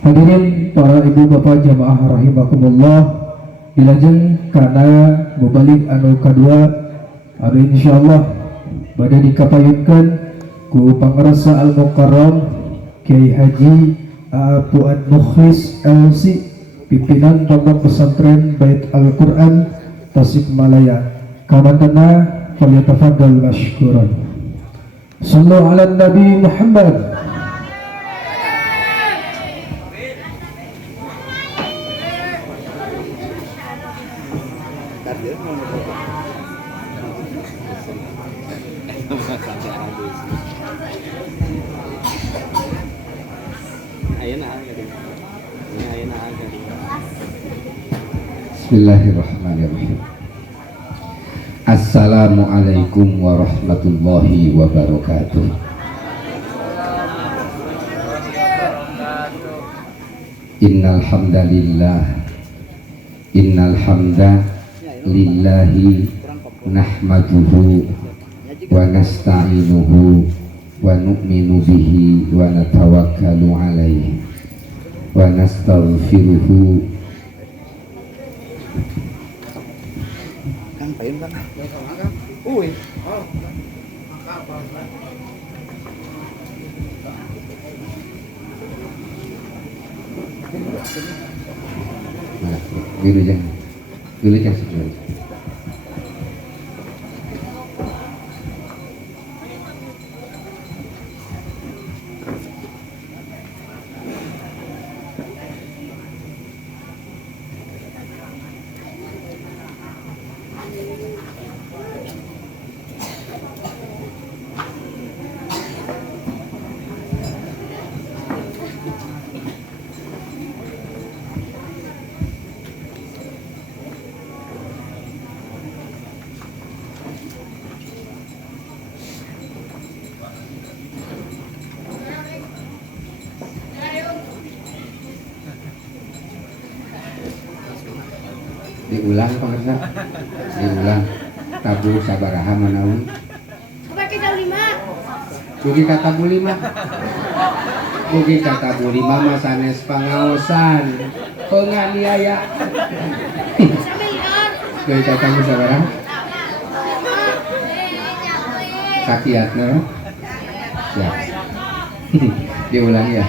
Hadirin para ibu bapak jamaah rahimakumullah, dilajeng karena mubalik anu kadua ari insyaallah bade dikapayutkeun ku pangarasa al-mukarram Kiai Haji Fuad Mukhlis LC, pimpinan Pondok Pesantren Bait Al-Quran Tasikmalaya. Kamandana falyatafaddal mashkuran. Sallu ala Nabi Muhammad. Bismillahirrahmanirrahim. Assalamualaikum warahmatullahi wabarakatuh. Innal hamda lillahi nahmaduhu wa nasta'inuhu wa nu'minu bihi wa natawakkalu alaihi wa nastaghfiruhu Wilujeng sebenarnya. Diulang pemirsa, diulang tabu sabaraha manawi pakai tahu 5 mugi ka tabu 5 mugi ka tabu 5 mah sanes pangaosan penganiaya geus ka tabu sabaraha sakiatna siap diulang ya.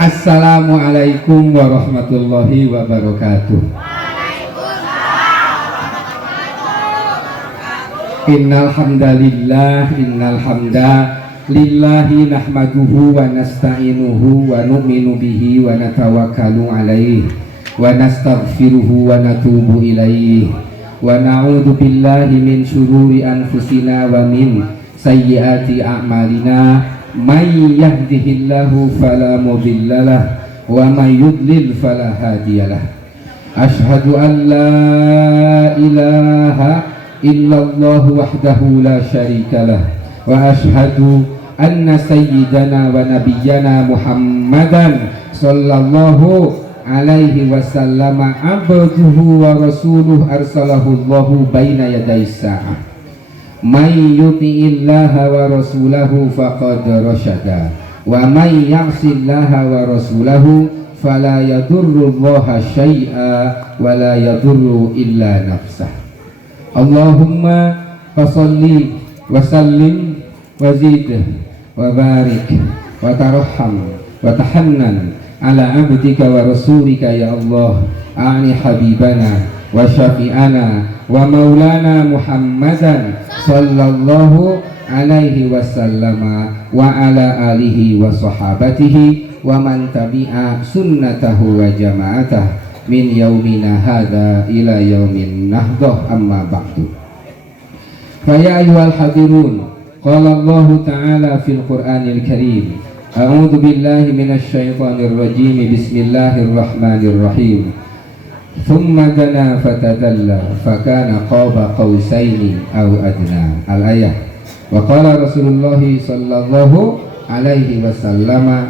Assalamualaikum warahmatullahi wabarakatuh. Innal hamdalillah lillahi nahmaduhu wa nasta'inuhu wa nu'minu bihi wa natawakkalu alaihi wa nastaghfiruhu wa natubu ilaihi wa na'udzu billahi min syururi anfusina wa min sayyiati a'malina. May yahdihillahu fala mudhillalah wa may yudlil fala hadiyalah. Ashhadu an la ilaha illallah wahdahu la syarikalah wa ashhadu anna sayyidana wa nabiyyana Muhammadan sallallahu alaihi wasallam abduhu wa rasuluh arsalahu Allahu baina yaday sa'ah. May yuti'illaha wa rasulahu faqad rasyada wa may ya'sillaha wa rasulahu fala yadurrullaha syai'a wa la yadurru illa nafsah. Allahumma fasalli wa sallim wa zid wa barik wa tarham wa tahannan ala abdika wa rasulika ya Allah a'ni habibana wa syafi'ana wa maulana Muhammadan sallallahu alaihi wasallama wa ala alihi wa sahabatihi wa man tabi'a sunnatahu wa jama'atah min yaumina hadha ila yaumin nahdah amma ba'du. Fa ya ayyuhal hadirun, qala Allah ta'ala fil Qur'anil Karim, a'udzu billahi minasy syaithanir rajim, bismillahirrahmanirrahim. Thumma dana fatadalla fakana qaba qausaini aw adna. Al-ayah. Wa qala Rasulullah sallallahu alaihi wasallam,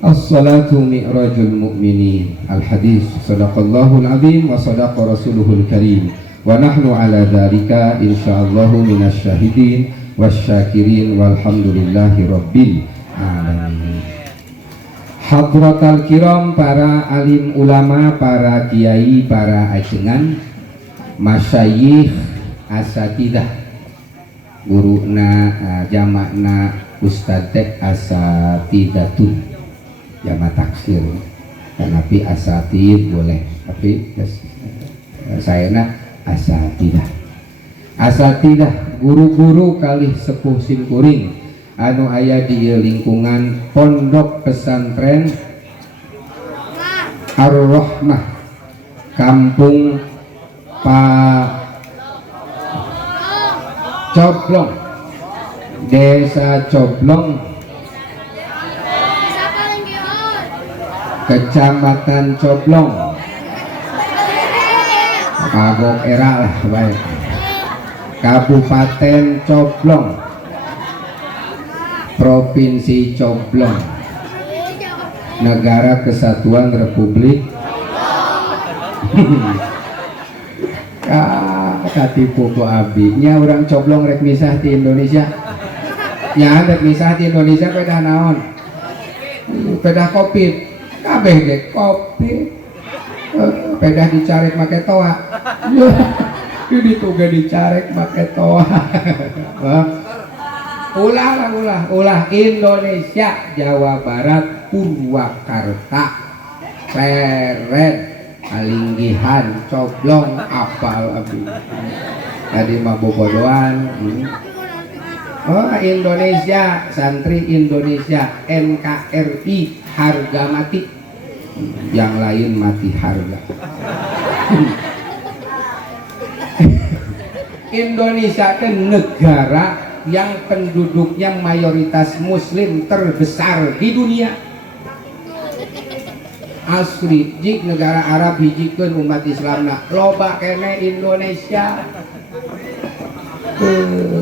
as-salatu mi'rajul mu'minin. Al-hadis. Sadaqallahul azim wa sadaqa rasuluhul karim. Wa nahnu ala dzalika insyaallahu minasyahidin wasyakirin walhamdulillahi rabbil alamin. Hadratal kiram, para alim ulama, para kiai, para ajengan, masyayikh, asatidah, guruna, jamakna ustadz asatidatun, jamak taksir. Tapi asatid boleh, tapi saya nak asatidah. Asatidah guru-guru kali sepuh simkuring anu aya di lingkungan pondok pesantren Ar-Rahmah, Kampung Pak Coblong, Desa Coblong, Kecamatan Coblong, Kagok era lah baik, Kabupaten Coblong, Provinsi Coblong, Negara Kesatuan Republik katipu ku abdi nya orang Coblong rek misah di Indonesia nya rek misah di Indonesia pedah naon, pedah kopi kabeh ge kopi, pedah dicarek make toa ini tuga dicarek make toa. ulah Indonesia, Jawa Barat, Purwakarta, Seret, Alinggihan, Coblong, apal abdi tadi mah bobodoan. Indonesia, santri Indonesia, NKRI, harga mati, yang lain mati harga. Indonesia kan negara yang penduduknya mayoritas muslim terbesar di dunia. Asli jik negara Arab hijikeun umat Islamna loba kene Indonesia.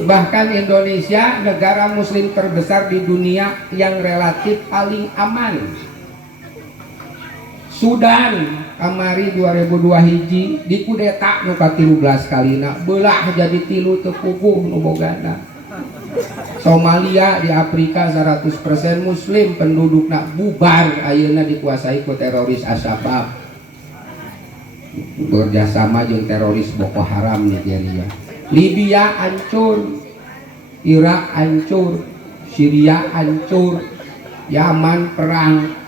Bahkan Indonesia negara muslim terbesar di dunia yang relatif paling aman. Sudan kamari 2002 hiji dikudeta nu ka 13 kalina belah jadi 3 teu puguh nu bogana. Somalia di Afrika 100% muslim pendudukna bubar ayeuna dikuasai ku teroris Al-Shabaab bekerjasama jeung teroris Boko Haram Nigeria. Libya hancur, Irak hancur, Syria hancur, Yaman perang,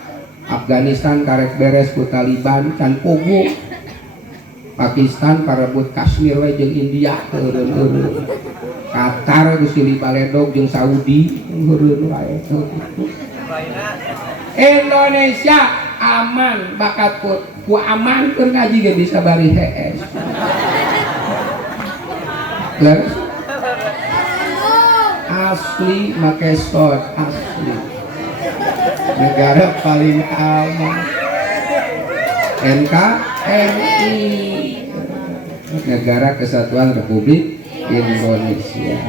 Afghanistan karek beres ku Taliban can puguh, Pakistan parebut Kashmir we jeung India eureun-eureun, Qatar geus silih baledog jeung Saudi eureun wae. Indonesia aman, bakat ku aman keur ngaji ge bisa bari HS. Asli make shot asli. Negara paling aman. NKRI, Negara Kesatuan Republik Indonesia.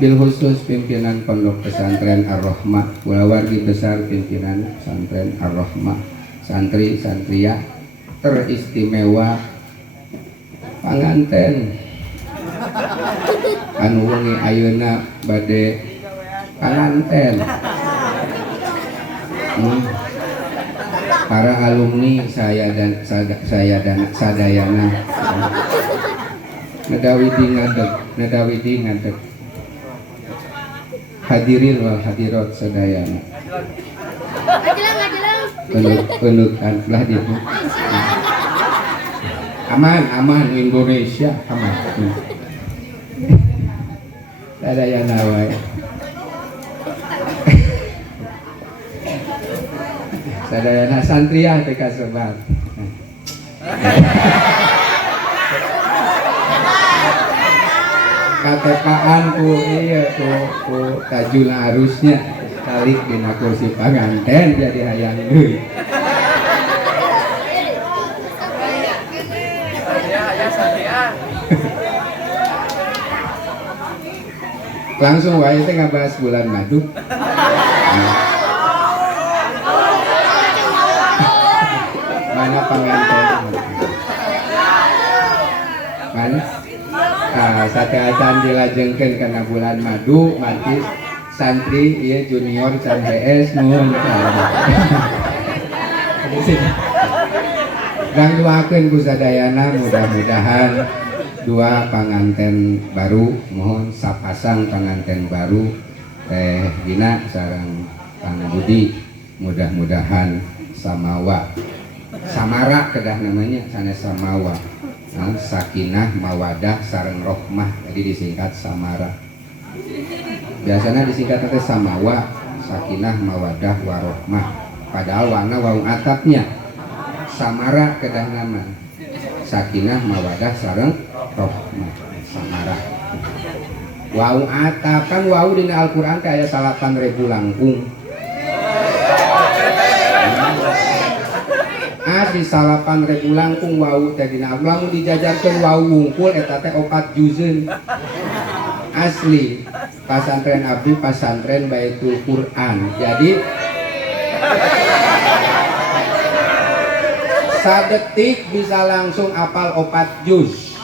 Bil khusus pimpinan Pondok Pesantren Ar-Rahmah, kulawargi besar pimpinan Pesantren Ar-Rahmah, santri-santria teristimewa, panganten anu wengi ayeuna bade panganten. Para alumni saya dan sadayana nadawidi ngadeg hadirin wal hadirat sadayana penukan lah itu aman Indonesia aman sadayana wae sadayana santriah teh kasebat katepaan ku iya ku tajul harusnya kali dina kursi panganten jadi hayang deui langsung wae teh ngabahas bulan madu. Mana panganten mana sate acan dilajengkeun kana bulan madu mantis santri iya junior can PS nuhun. Gang doakeun ku sadayana mudah-mudahan dua panganten baru mohon sapasang panganten baru Teh Gina sareng Kang Budi mudah-mudahan samawa samara kedah namanya sanes samawa sakinah mawadah sareng rohmah jadi disingkat samara biasanya disingkat teh samawa sakinah mawadah warohmah padahal warna wau atapnya samara kedah nama sakinah mawadah sareng rohmah samara wau atap kan wau dina Al-Quran kayak 8.000 langkung asli 8.000 langkung wau teh dina lamun dijajarkeun wau wungkul eta teh 4 juzeun asli pasantren abdi pasantren Baitul Quran jadi sadetik bisa langsung apal 4 juz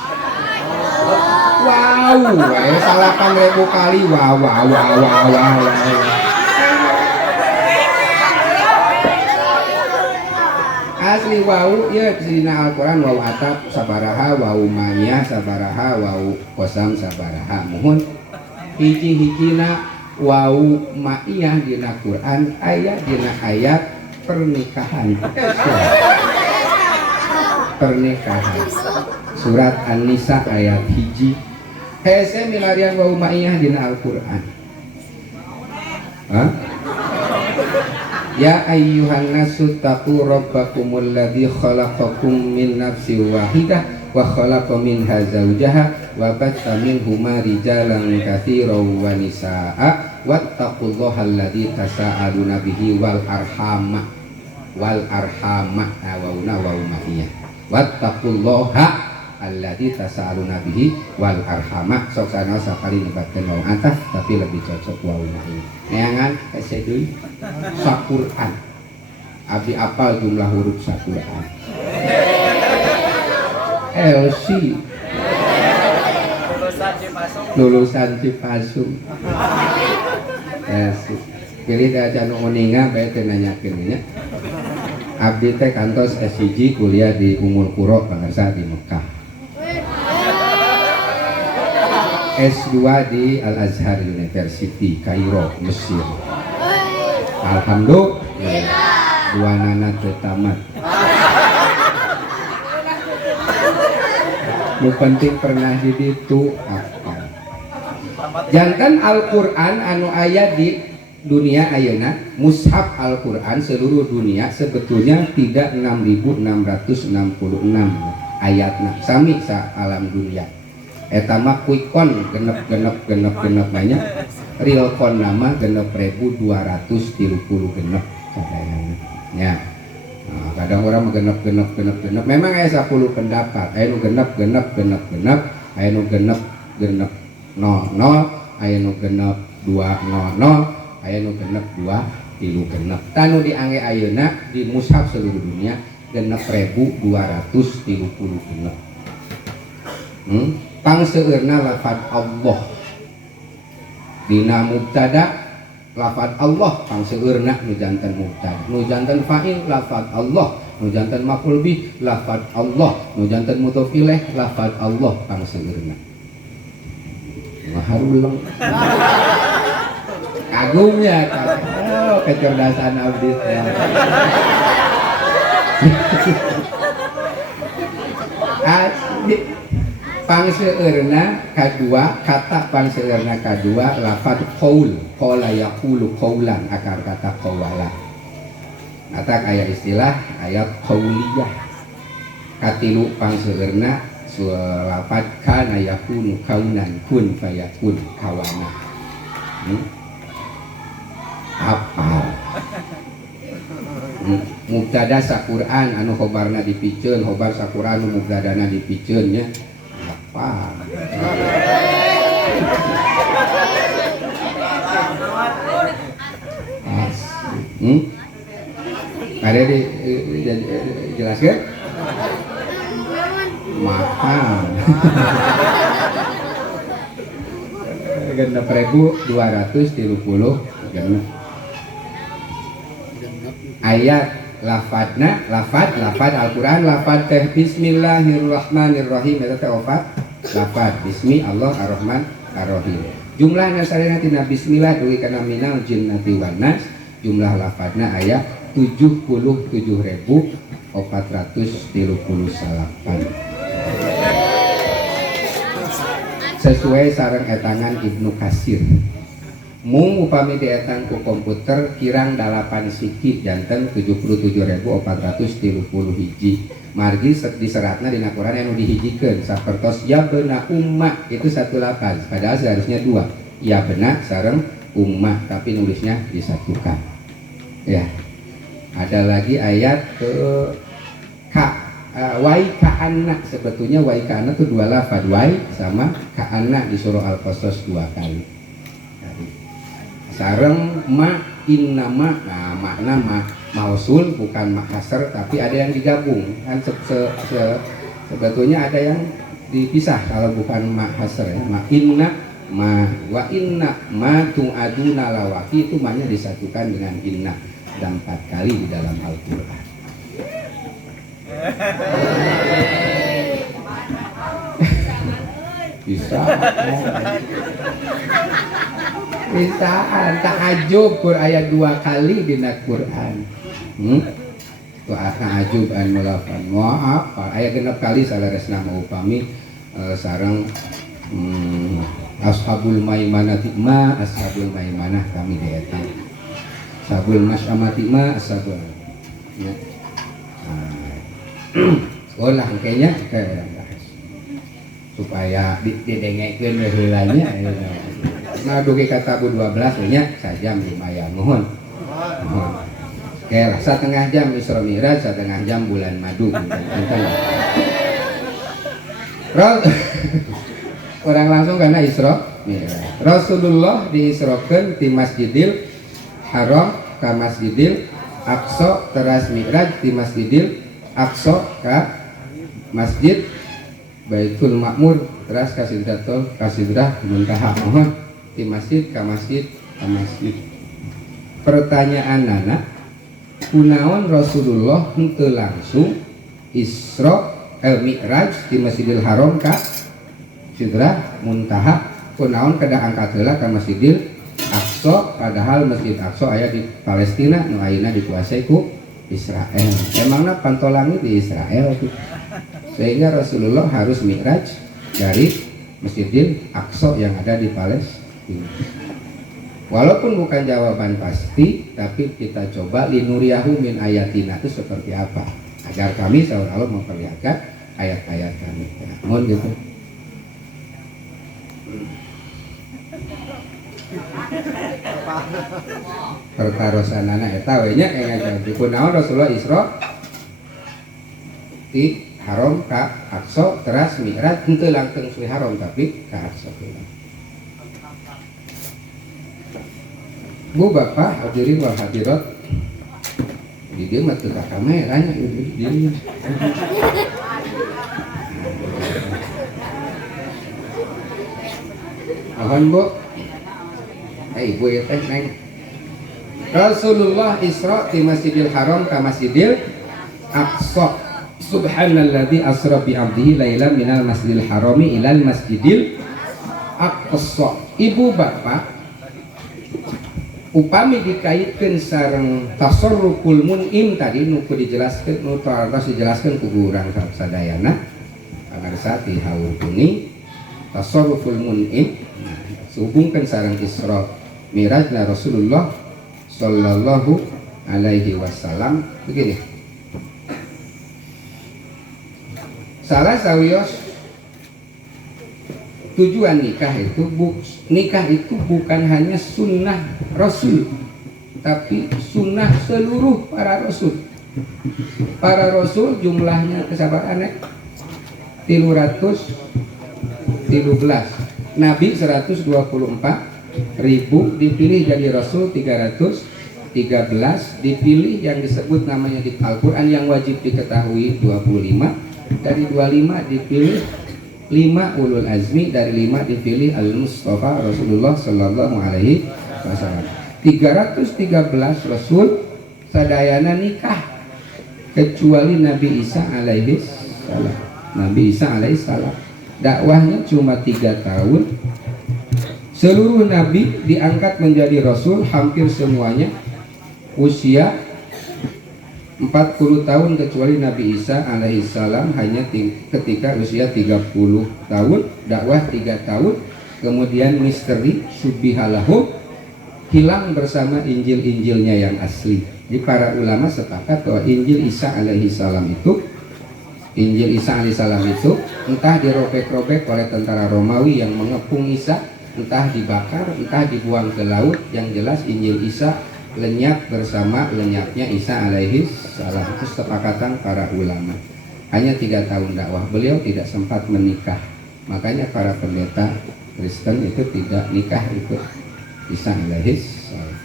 wow 8.000 kali wow asli wau ya dina Al-Quran wau atap sabaraha wau ma'iyah sabaraha wau qasam sabaraha mohon hiji-hijina wau ma'iyah dina Quran ayat dina ayat pernikahan surat An-Nisa ayat hiji hese milarian wau ma'iyah dina Al-Quran ya ayyuhan nasu taqu rabbakumul ladzi khalaqakum min nafsin wahidah wa khalaqa minha zawjaha wa batha minhuma rijalan katsiran wa nisaa'a wattaqullaha alladzi tasaaluna bihi wal arhama wa ummiyah wattaqullaha alladzi tasaaluna bihi wal arhama sok sana sakali nyebatkeun wau atas tapi lebih cocok wau ummiyah neangan hese deui Sa-Quran abdi apal jumlah huruf Sa-Quran LC lulusan Cipasung pilih teh acan uninga bae teh nanyakeun nya abdi teh kantos S1 kuliah di Ummul Qura bangsa di Mekah S2 di Al-Azhar University Kairo Mesir alhamdulillah dua nana tamat nu penting pernah di ditu apa jantan Al-Quran anu aya di dunia ayeuna mushaf Al-Quran seluruh dunia sebetulnya tidak 6.666 ayatna sami sa alam dunia eta mah quickcon genep banyak realcon nama 6.230 genep kadang ya nah, kadang orang genep memang aya 10 pendapat aya nu genep aya nu genep 00 aya nu genep 200 aya nu genep 2 genep tanu diangge ayeuna di mushaf seluruh dunia 6.230 genep pangseueurna lafaz Allah dina mubtada lafaz Allah pangseueurna nu janten mubtada nu janten fa'il lafaz Allah nu janten maf'ul bih lafaz Allah nu janten mudhof ilaih lafaz Allah pangseueurna maharuleng kagumnya kecerdasan abdi asli pangseueurna kadua kata pangseueurna kadua lafaz qaul qala yaqulu qaulan akar kata qawala atak aya istilah ayat qauliyah katilu pangseueurna lafaz kana yakunu kaunan kun fayakun kawana apal mubtada Sa-Quran anu khobarna dipikeun khobar Sa-Quran anu mubtadana dipikeun nya apa ada dijelaskan mahal genep. Ayat lafad Al-Quran lafad teh bismillahirrahmanirrahim eta teh opat lafad bismi Allah ar-Rahman ar-Rahim. Jumlah nasarena tina bismillah dugi kana minal jinnati wan nas. Jumlah lafadna aya 77.438 sesuai sareng etangan Ibnu Katsir. Mung upami dietang ku komputer kirang 8 siki janten 77.430 hiji. Margi diseratna dina Quran anu dihijikeun sapertos ya beuna ummah itu satu lapan padahal seharusnya dua ya beuna sareng ummah tapi nulisnya disatukan ya. Ada lagi ayat wai ka'anna, sebetulnya wai ka'anna itu dua lafad wai sama ka'anna di surah Al-Qasas 2 kali. Sareng ma innama, nah makna mausul bukan mahasar tapi ada yang digabung kan sebetulnya ada yang dipisah kalau bukan mahasar ya. Ma inna ma wa inna ma tu'aduna lawaki itu mahnya disatukan dengan inna dan 4 kali di dalam Al-Quran. Bisa ta'ajub Quran ayat 2 kali di Quran. Ta'ajub an mulafan maaf ayat 6 kali salaresna mau upami sareng ashabul maimanati ma ashabul maimanah kami dieta sabul masyamati ma ashabul ya. Sekolah kayaknya supaya didengekeun heulanya nah dugi kata 12 nya sajam lumayan mohon. Oke lah setengah jam Isra Mi'raj setengah jam bulan madu orang langsung karena Isra Mi'raj. Rasulullah diisrokeun di Masjidil Haram ke Masjidil Aqsa teras Mi'raj di Masjidil Aqsa ke Masjid Baitul Ma'mur teras ka Sidrah Muntaha mohon di masjid ke masjid ke masjid. Pertanyaan nana kunaon Rasulullah henteu langsung Isra Mi'raj di Masjidil Haram ka Sidrah Muntaha kunaon kada angkat heula ka Masjidil Aqsa padahal Masjid Aqsa aya di Palestina nu ayeuna dikuasai ku Israel. Emangna pantolangnya di Israel tuh. Sehingga Rasulullah harus mi'raj dari Masjidil Aqsa yang ada di Palestina. Walaupun bukan jawaban pasti, tapi kita coba linuriyahu min ayatina itu seperti apa agar kami seolah Allah memperlihatkan ayat-ayat kami. Ya, mohon gitu. Pertarosanana eta we nya engajang dikunaon Rasulullah Isra di Haram ka Aqsa teras Mi'raj henteu langkeung suwi Haram tapi ka Aqsa. Bu Bapak hadirin wal hadirat di dieu mah teu ka kameranya di dieu. Mohon Bu. Ibu ya teh neng. Rasulullah Isra di Masjidil Haram ke Masjidil Aqsa. Subhanalladzi asra bi 'abdihi lailan minal Masjidil Harami ilal Masjidil Aqsa. Ibu bapak upami dikaitkeun sareng tasarruful mun'im tadi nu dijelaskeun nu terus dijelaskeun ku urang sadayana pangarsa ti haurtuni tasarruful mun'im hubungkan sareng Isra Mi'rajna Rasulullah sallallahu alaihi wasallam begini. Salah sawios tujuan nikah itu bukan hanya sunnah Rasul tapi sunnah seluruh para Rasul. Para Rasul jumlahnya kesabarannya 313, Nabi 124.000, dipilih jadi Rasul 313, dipilih yang disebut namanya di Al-Quran yang wajib diketahui 25, dari 25 dipilih 5 ulul azmi, dari 5 dipilih al-Mustafa Rasulullah sallallahu alaihi wasallam. 313 rasul sadayana nikah kecuali Nabi Isa alaihi salam. Nabi Isa alaihi salam dakwahnya cuma 3 tahun. Seluruh nabi diangkat menjadi rasul hampir semuanya usia 40 tahun kecuali Nabi Isa alaihissalam hanya ketika usia 30 tahun, dakwah 3 tahun, kemudian misteri subihalahu hilang bersama Injil-Injilnya yang asli. Jadi para ulama sepakat bahwa Injil Isa alaihissalam itu entah dirobek-robek oleh tentara Romawi yang mengepung Isa, entah dibakar, entah dibuang ke laut, yang jelas Injil Isa lenyap bersama lenyapnya Isa alaihi salam. Itu kesepakatan para ulama. Hanya 3 tahun dakwah, beliau tidak sempat menikah, makanya para pendeta Kristen itu tidak nikah ikut Isa alaihi salam.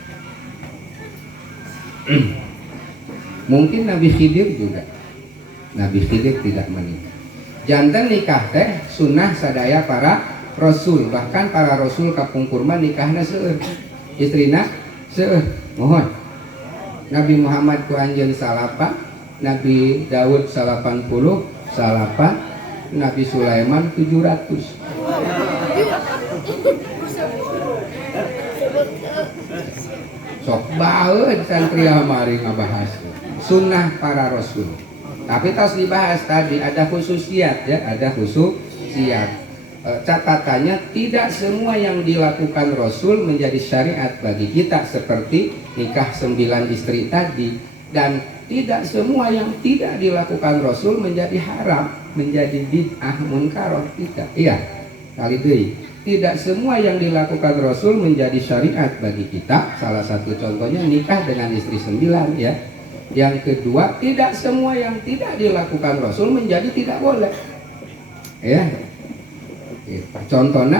Mungkin Nabi Khidir juga, Nabi Khidir tidak menikah. Jantan nikah teh sunnah sadaya para rasul, bahkan para rasul kapung kurma nikahna seueur, istrina seueur. Mohon Nabi Muhammad ku anjeun salapan, Nabi Daud 80 salapan, Nabi Sulaiman 700. Sok baeud santri mari ngabahas sunnah para rasul. Tapi tas dibahas tadi ada khususiat ya, ada khususiat. Catatannya tidak semua yang dilakukan Rasul menjadi syariat bagi kita seperti nikah 9 istri tadi, dan tidak semua yang tidak dilakukan Rasul menjadi haram, menjadi bid'ah munkaroh, tidak. Iya, kali deui. Tidak semua yang dilakukan Rasul menjadi syariat bagi kita. Salah satu contohnya nikah dengan istri 9 ya. Yang kedua, tidak semua yang tidak dilakukan Rasul menjadi tidak boleh. Ya. Contohnya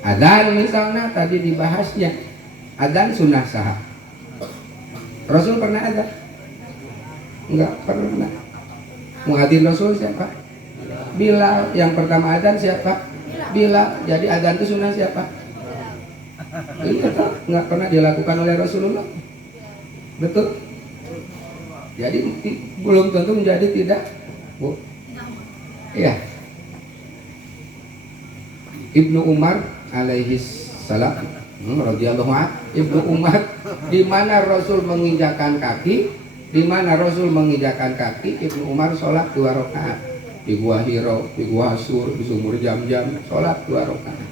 adzan misalnya tadi dibahasnya, adzan sunnah sahah. Rasul pernah adzan? Enggak pernah. Muadzin Rasul siapa? Bilal. Yang pertama adzan siapa? Bilal. Jadi adzan itu sunnah siapa? Iya, enggak pernah dilakukan oleh Rasulullah. Betul? Jadi belum tentu menjadi tidak. Iya. Ibnu Umar alaihi salam radhiyallahu anhu, Ibnu Umar, di mana Rasul menginjakan kaki, Ibnu Umar sholat 2 rakaat di Gua Hiro, di Gua Sur, di sumur Jam-Jam, sholat 2 rakaat.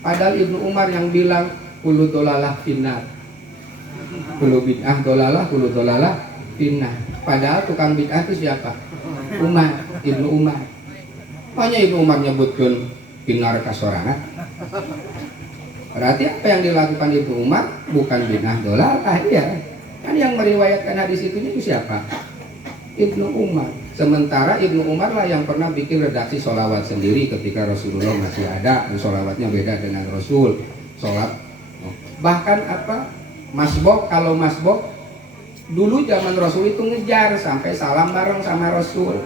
Padahal Ibnu Umar yang bilang kullu dolalah finnar, kullu bid'ah dolalah, kullu dolalah finnar. Padahal tukang bid'ah itu siapa? Umar, Ibnu Umar. Hanya Ibnu Umar nyebutkan binar kasorangan. Berarti apa yang dilakukan Ibnu Umar bukan bid'ah dolalah, ya. Kan yang meriwayatkan hadis itu siapa? Ibnu Umar. Sementara Ibnu Umar lah yang pernah bikin redaksi sholawat sendiri ketika Rasulullah masih ada. Sholawatnya beda dengan Rasul. Sholat. Bahkan apa? Masbok, kalau masbok dulu zaman Rasul itu ngejar sampai salam bareng sama Rasul.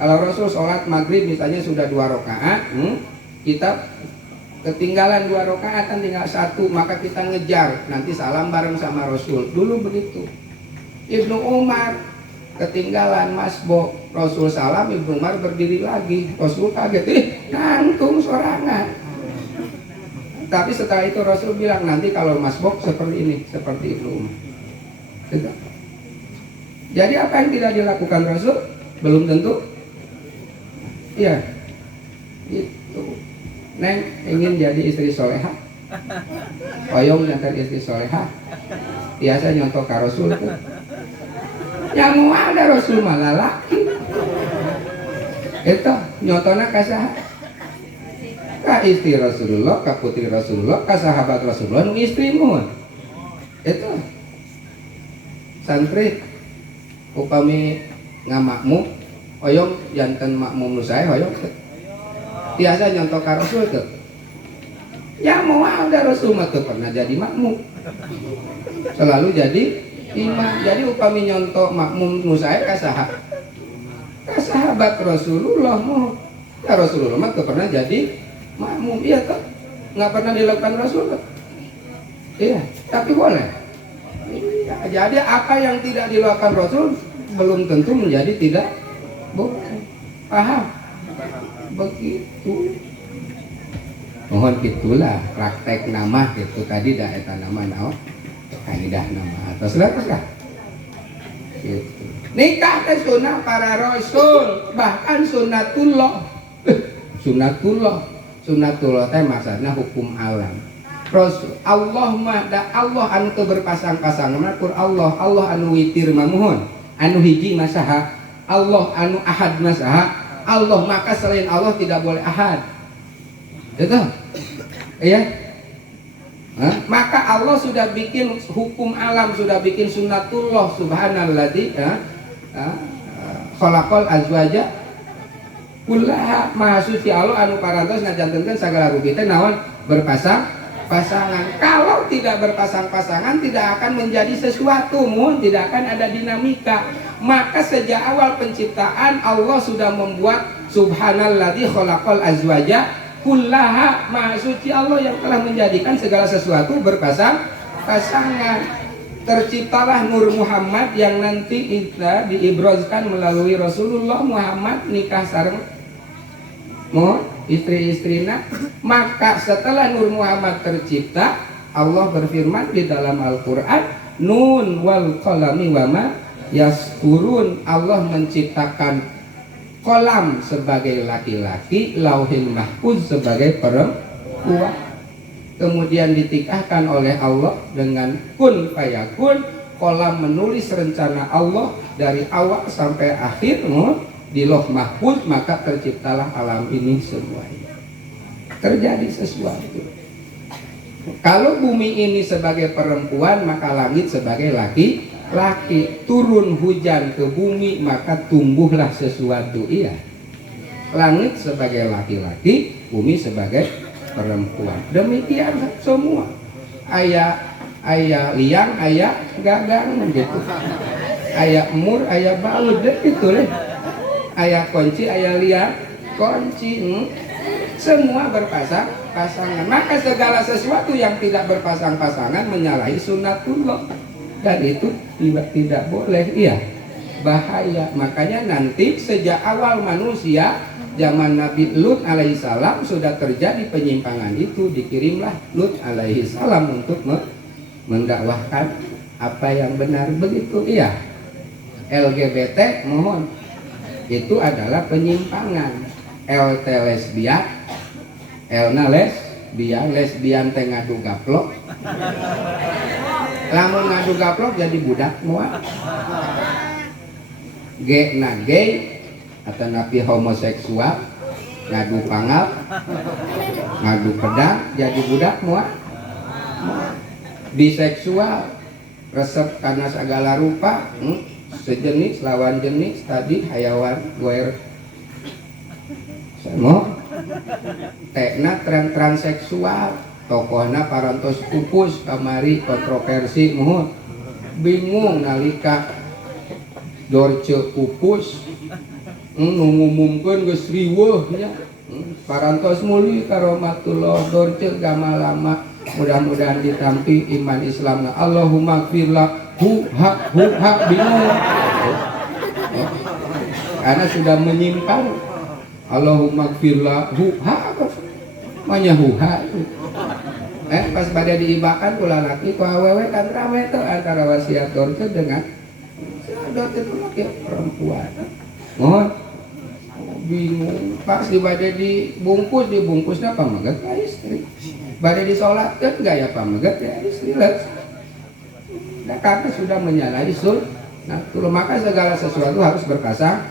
Kalau Rasul sholat maghrib misalnya sudah 2 rakaat, kita ketinggalan 2 rakaat kan tinggal 1, maka kita ngejar nanti salam bareng sama Rasul. Dulu begitu. Ibnu Umar ketinggalan masbok, Rasul salam, Ibnu Umar berdiri lagi. Rasul kaget, nangtung sorangan. Tapi setelah itu Rasul bilang nanti kalau masbok seperti ini, seperti Ibnu Umar. Jadi apa yang tidak dilakukan Rasul belum tentu. Iya. Itu. Neng ingin jadi istri soleha, Oyong nyantar istri soleha, biasa nyontok ka Rasul tuh. Yang mau ada Rasul malah laki. Itu nyontona ka saha? Ka istri Rasulullah, ka putri Rasulullah, ka sahabat Rasulullah, nu istrimu. Itu santri upami ngamakmu, Oyong janten makmum nu sae Oyong. Biasa nyontok ka Rasul tuh. Ya mau ada Rasul mah tuh pernah jadi makmum. Selalu jadi imam. Jadi upami nyontok makmum nu sae ka sahabat Rasulullah mau Ya Rasulullah mah tuh pernah jadi makmum, iya kan? Nggak pernah dilakukan Rasul kan? Iya, tapi boleh. Iya, jadi apa yang tidak dilakukan Rasul belum tentu menjadi tidak boleh. Paham? Begitu. Mohon gitulah praktek nama gitu tadi dah eta nama naon? Kaidah nama atau selesai. Gitu. Nikah teh sunnah para rasul, bahkan sunnatullah. Sunnatullah teh maksudna hukum alam. Rasul Allah mah da Allah anu teu berpasang-pasangan kur Allah anu witir mamuhun, anu hiji masaha, Allah anu ahad masaha, Allah maka selain Allah tidak boleh ahad. Itu. Iya. Maka Allah sudah bikin hukum alam, sudah bikin sunnatullah subhanalladzi khalaqal azwaja kullaha, maha suci Allah anu parantos ngajantenkeun sagala rugi teh naon berpasang-pasangan. Kalau tidak berpasang-pasangan tidak akan menjadi sesuatu, tidak akan ada dinamika. Maka sejak awal penciptaan Allah sudah membuat subhanalladzi khalaqal azwaja kullaha, maha suci Allah yang telah menjadikan segala sesuatu berpasang-pasangan. Terciptalah Nur Muhammad yang nanti kita diibrozkan melalui Rasulullah Muhammad nikah sareng istri-istrina. Maka setelah Nur Muhammad tercipta, Allah berfirman di dalam Al-Quran, Nun wal qalami wama yaskurun. Allah menciptakan kolam sebagai laki-laki, lauhil mahfuz sebagai perempuan. Kemudian ditikahkan oleh Allah dengan kun fayakun, kolam menulis rencana Allah dari awal sampai akhir di Lauh Mahfuz. Maka terciptalah alam ini semuanya. Terjadi sesuatu. Kalau bumi ini sebagai perempuan, maka langit sebagai laki-laki. Turun hujan ke bumi, maka tumbuhlah sesuatu. Iya. Langit sebagai laki-laki, bumi sebagai perempuan. Demikian semua. Ayah liang, ayah gagang gitu. Ayah emur, ayah baud gitu leh. Ayah kunci, ayah liang, kunci. Semua berpasang-pasangan. Maka segala sesuatu yang tidak berpasang-pasangan menyalahi sunnatullah. Dan itu tidak boleh. Iya. Bahaya. Makanya nanti sejak awal manusia, zaman Nabi Lut alaihissalam sudah terjadi penyimpangan itu. Dikirimlah Lut alaihissalam untuk mendakwahkan apa yang benar. Begitu. Iya. LGBT mohon, itu adalah penyimpangan. LT lesbian, Elna lesbian teh ngadu gaplok. Lamun ngadu gaplok jadi budak moal. G na gay atau napi homoseksual, ngadu pangap, ngadu pedang jadi budak moal. Biseksual, resep karena segala rupa, sejenis lawan jenis tadi hayawan guer semua. Tekna transseksual, tokohna parantos pupus kamari kontroversi mohon. Bingung nalika dorce pupus ngumumkeun geus riweuh nya. Parantos muli karomatullah dorce gamalama, mudah-mudahan ditampi iman Islamna. Allahumma gfirlah hu hak bingung. Karena sudah menyimpang. Allahumma gfirlah hu hak manya hu hak. Pas pada diibakan kula laki ku awewe kan rame tuh antara wasiat dorce dengan dorce itu laki perempuan. Mohon bingung. Pas dibade dibungkusnya pamegat ka istri. Bade disolatkeun gaya pamegat ya istri lah. Nah, karena sudah menyalahi sunnah. Maka segala sesuatu harus berpasangan.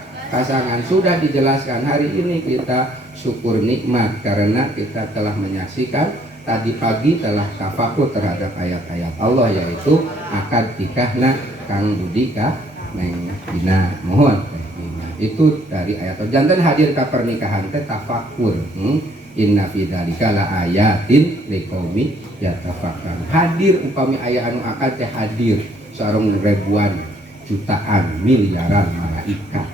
Sudah dijelaskan hari ini kita syukur nikmat karena kita telah menyaksikan tadi pagi telah tafakur terhadap ayat-ayat Allah, yaitu akad nikahna kang budika neng dina mohon itu dari ayat. Jantan hadir ke pernikahan teh tafakur. Inna fi dzalika la ayatin liqaumi yatafakkarun. Hadir upami aya anu akad teh hadir sareng ribuan jutaan miliaran malaikat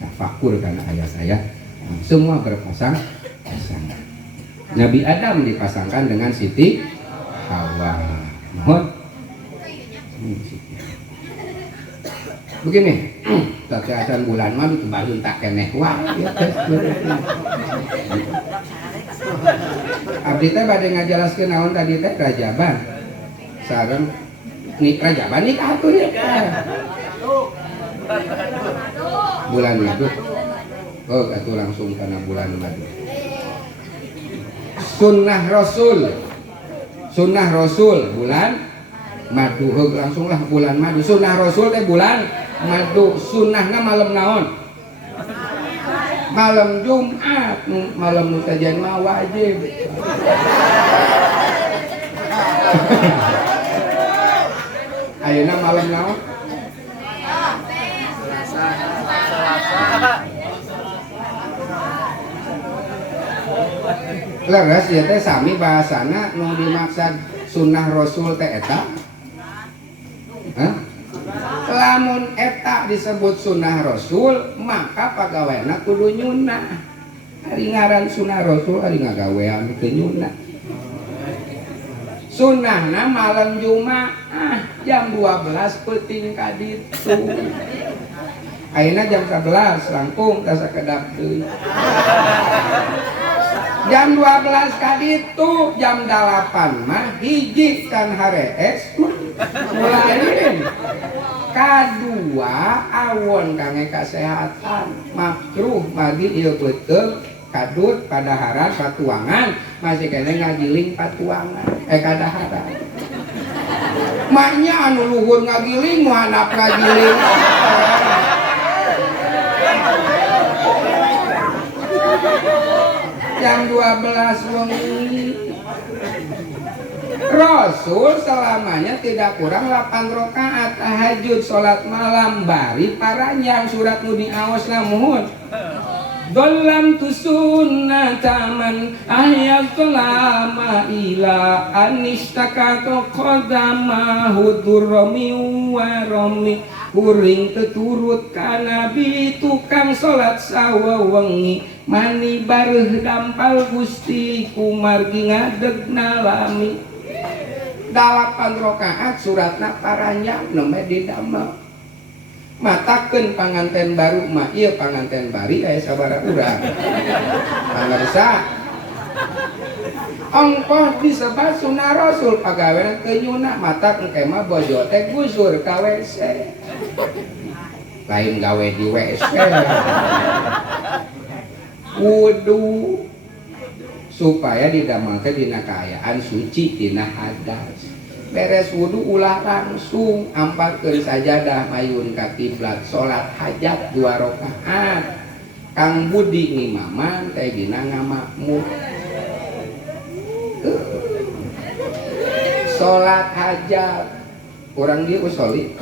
tafakur kana ayat-ayat Semua berpasang. Nabi Adam dipasangkan dengan Siti Hawa. Mohon. Begini, tatiasan bulan mah itu baru tak keneh wah. Abdi teh bade ngajelaskeun naon tadi teh rajaban. Sareng rajaban nikah atuh ya. Bulan madu. Oh, atuh langsung karena bulan madu. Sunnah Rasul bulan madu. Langsung lah bulan madu. Sunnah Rasul teh bulan madu. Sunnahna malam naon? Malam Jumat. Malam mutajan mah wajib. Ayeuna malam naon? Leres ya teh sami bahasana nu dimaksud sunnah Rasul teh eta. Lamun eta disebut sunnah Rasul maka pagawena kudu nyunah. Ari ngaran sunnah Rasul ari ngagawean teu nyunah. Sunnahna malam Jumaah jam 12 peuting ka ditu. Ayeuna jam 11 langkung tasa kedap deui. Jam 12 ka ditu, jam 8 mah hiji can harees mulai. Kadua awon kangge kasehatan makruh bagi ieu beuteung kadut padaharan patuangan masih kene ngagiling patuangan kadaharan. Maknya anu luhur ngagiling moal hanap ngagiling. Jam 12 wengi. Rasul selamanya tidak kurang 8 rakaat tahajud salat malam bari paranjang surat nu diaosna muhun. Dalam tu sunnataman ayat selama ila anistakato qadama hudurami warami kuring teturut ka nabi tukang salat sawa wengi mani bareuh dampal Gusti kumargi ngadeg nalami 8 rakaat suratna paranjang neme didamel matakeun panganten baru mah ieu panganten bari aya sabaraha urang pangarsa ongkoh disebat sunnah Rasul pagawena teu nyunah matak engke mah bojo teh gusur ka WC lain gawe di WC wudu supaya didamelkeun dina kaayaan suci dina hadas beres wudu ulah langsung ampalkeun sajadah mayun ka kiblat salat hajat 2 rakaat Kang Budi ngimaman teh dina ngamakmum salat hajat urang dieu usoli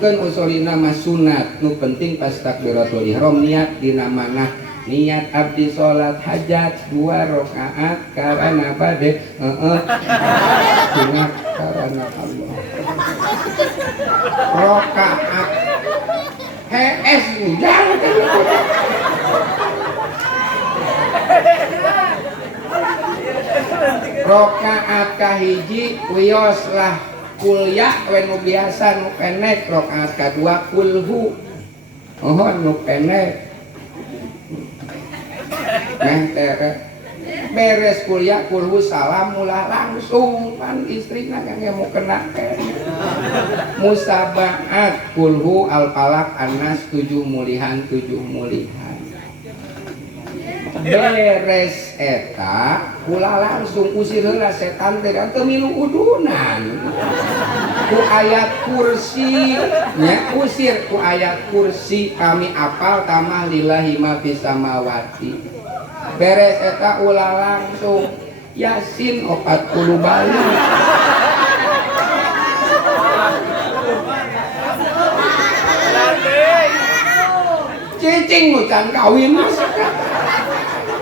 keun usolina mah sunat nu penting pas takbiratul ihram niat dina manah niat abdi salat hajat 2 rakaat karena bade sunat karena Allah rakaat HS ujang rakaat kahiji wios lah kuliah we nu biasa nu pendek rakaat kadua kulhu mohon nu pendek beres kuliah kulhu salam mulai langsung pan istrina kang mau kena musabaat kulhu al-falaq an-nas 7 mulihan beres eta ulah langsung usir heula setan teh teu milu udunan ku ayat kursi nya usir ku ayat kursi kami apal tamah lillahi ma fis samawati beres eta ulah langsung Yasin 40 bali cicing nu can kawin masa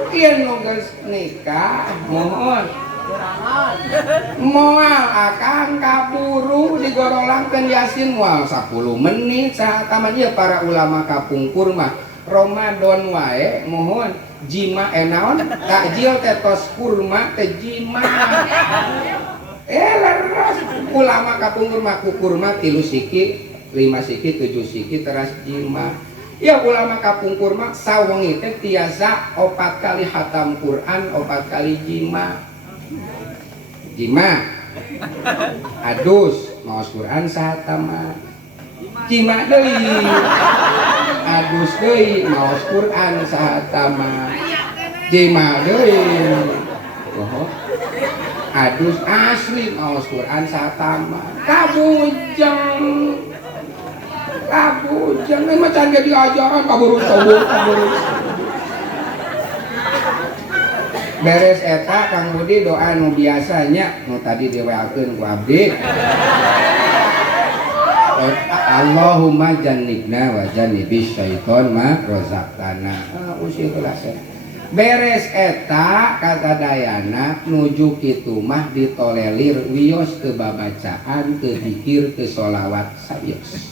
kieu nu geus nikah mohon moal akan kaburu digorolangkeun Yasin moal 10 menit saha taman ieu para ulama kapungkur mah Ramadan wae mohon jima naon takjil teh tos kurma teh jima leres ulama kapungkur maku kurma 3 siki 5 siki 7 siki teras jima ya ulama kapungkur mah sawengi teh tiasa 4 kali hatam Quran 4 kali jima adus maos Quran sahatama jima deui adus deui maos Quran sahatama jima deui adus asli maos Quran sahatama kabujeng ini macam jadi ajaran kabur beres eta Kang Budi doa nu biasanya nu tadi diweakeun ku abdi Allahumma jannibna wa jannibis syaiton ma razaqtana. Usih kelas. Beres eta kata dayana nuju kitu mah ditolelir wios teu babacaan teu zikir teu sholawat sabios.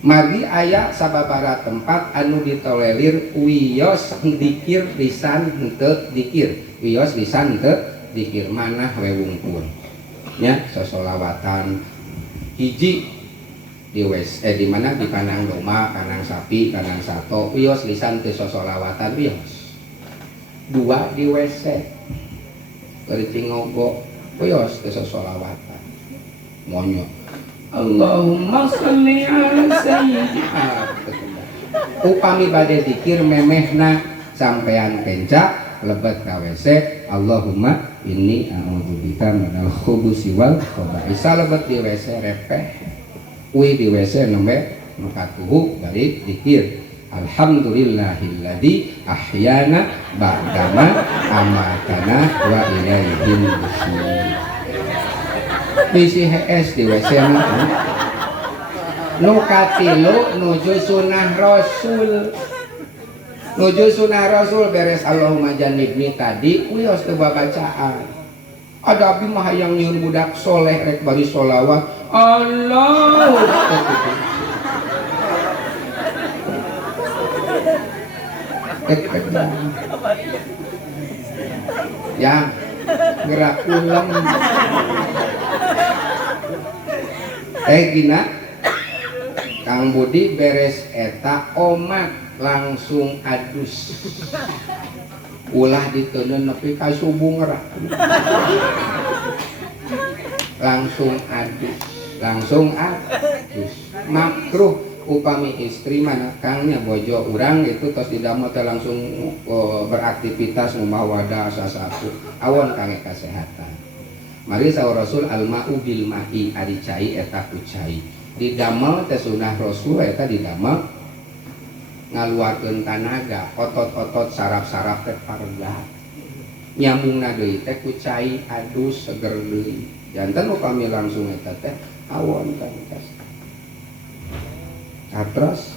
Magi aya sababaraha tempat anu ditolelir wios zikir lisan henteu zikir. Wios lisan henteu zikir manah we wungkul. Nya sholawatan hiji di di mana di kanang domba, kanang sapi, kanang sato, wios lisan teu sholawatan wios. 2 di WC. Beureting ngogo wios teu sholawatan. Monyo. Allahumma sholli ala sayyidina. Upami bade zikir memehna sampean kenca lebet ka WC Allahumma inni a'udzubika minal khubusi wal khaba'is lebet di WC repeh ui di WC nembe nu katuhu bari zikir alhamdulillahilladzi ahyana ba'dama amatana wa ilaihil nusyur bisi HS di WC nu katilu nuju sunah rasul beres Allahumma jannibni tadi wios teu babacaan ada abdi mah hayang nyieun budak soleh rek bari sholawat Allah ya gerak ulang gina Kang Budi beres eta omat langsung adus ulah diteuneu nepi ka subuh ngerak langsung adus makruh upami istri mana kangnya bojo urang itu tos didamel teh langsung beraktivitas mumawadah sasatu awon kange kasehatan mari saur Rasul al-ma'u bil ma'i ari cai eta ku cai didamel teh sunah Rasul eta didamel ngaluarkeun tanaga otot-otot saraf-saraf teh parga nyambungna deui teh ku cai adus seger deui janten upami langsung eta teh awon kan kas atros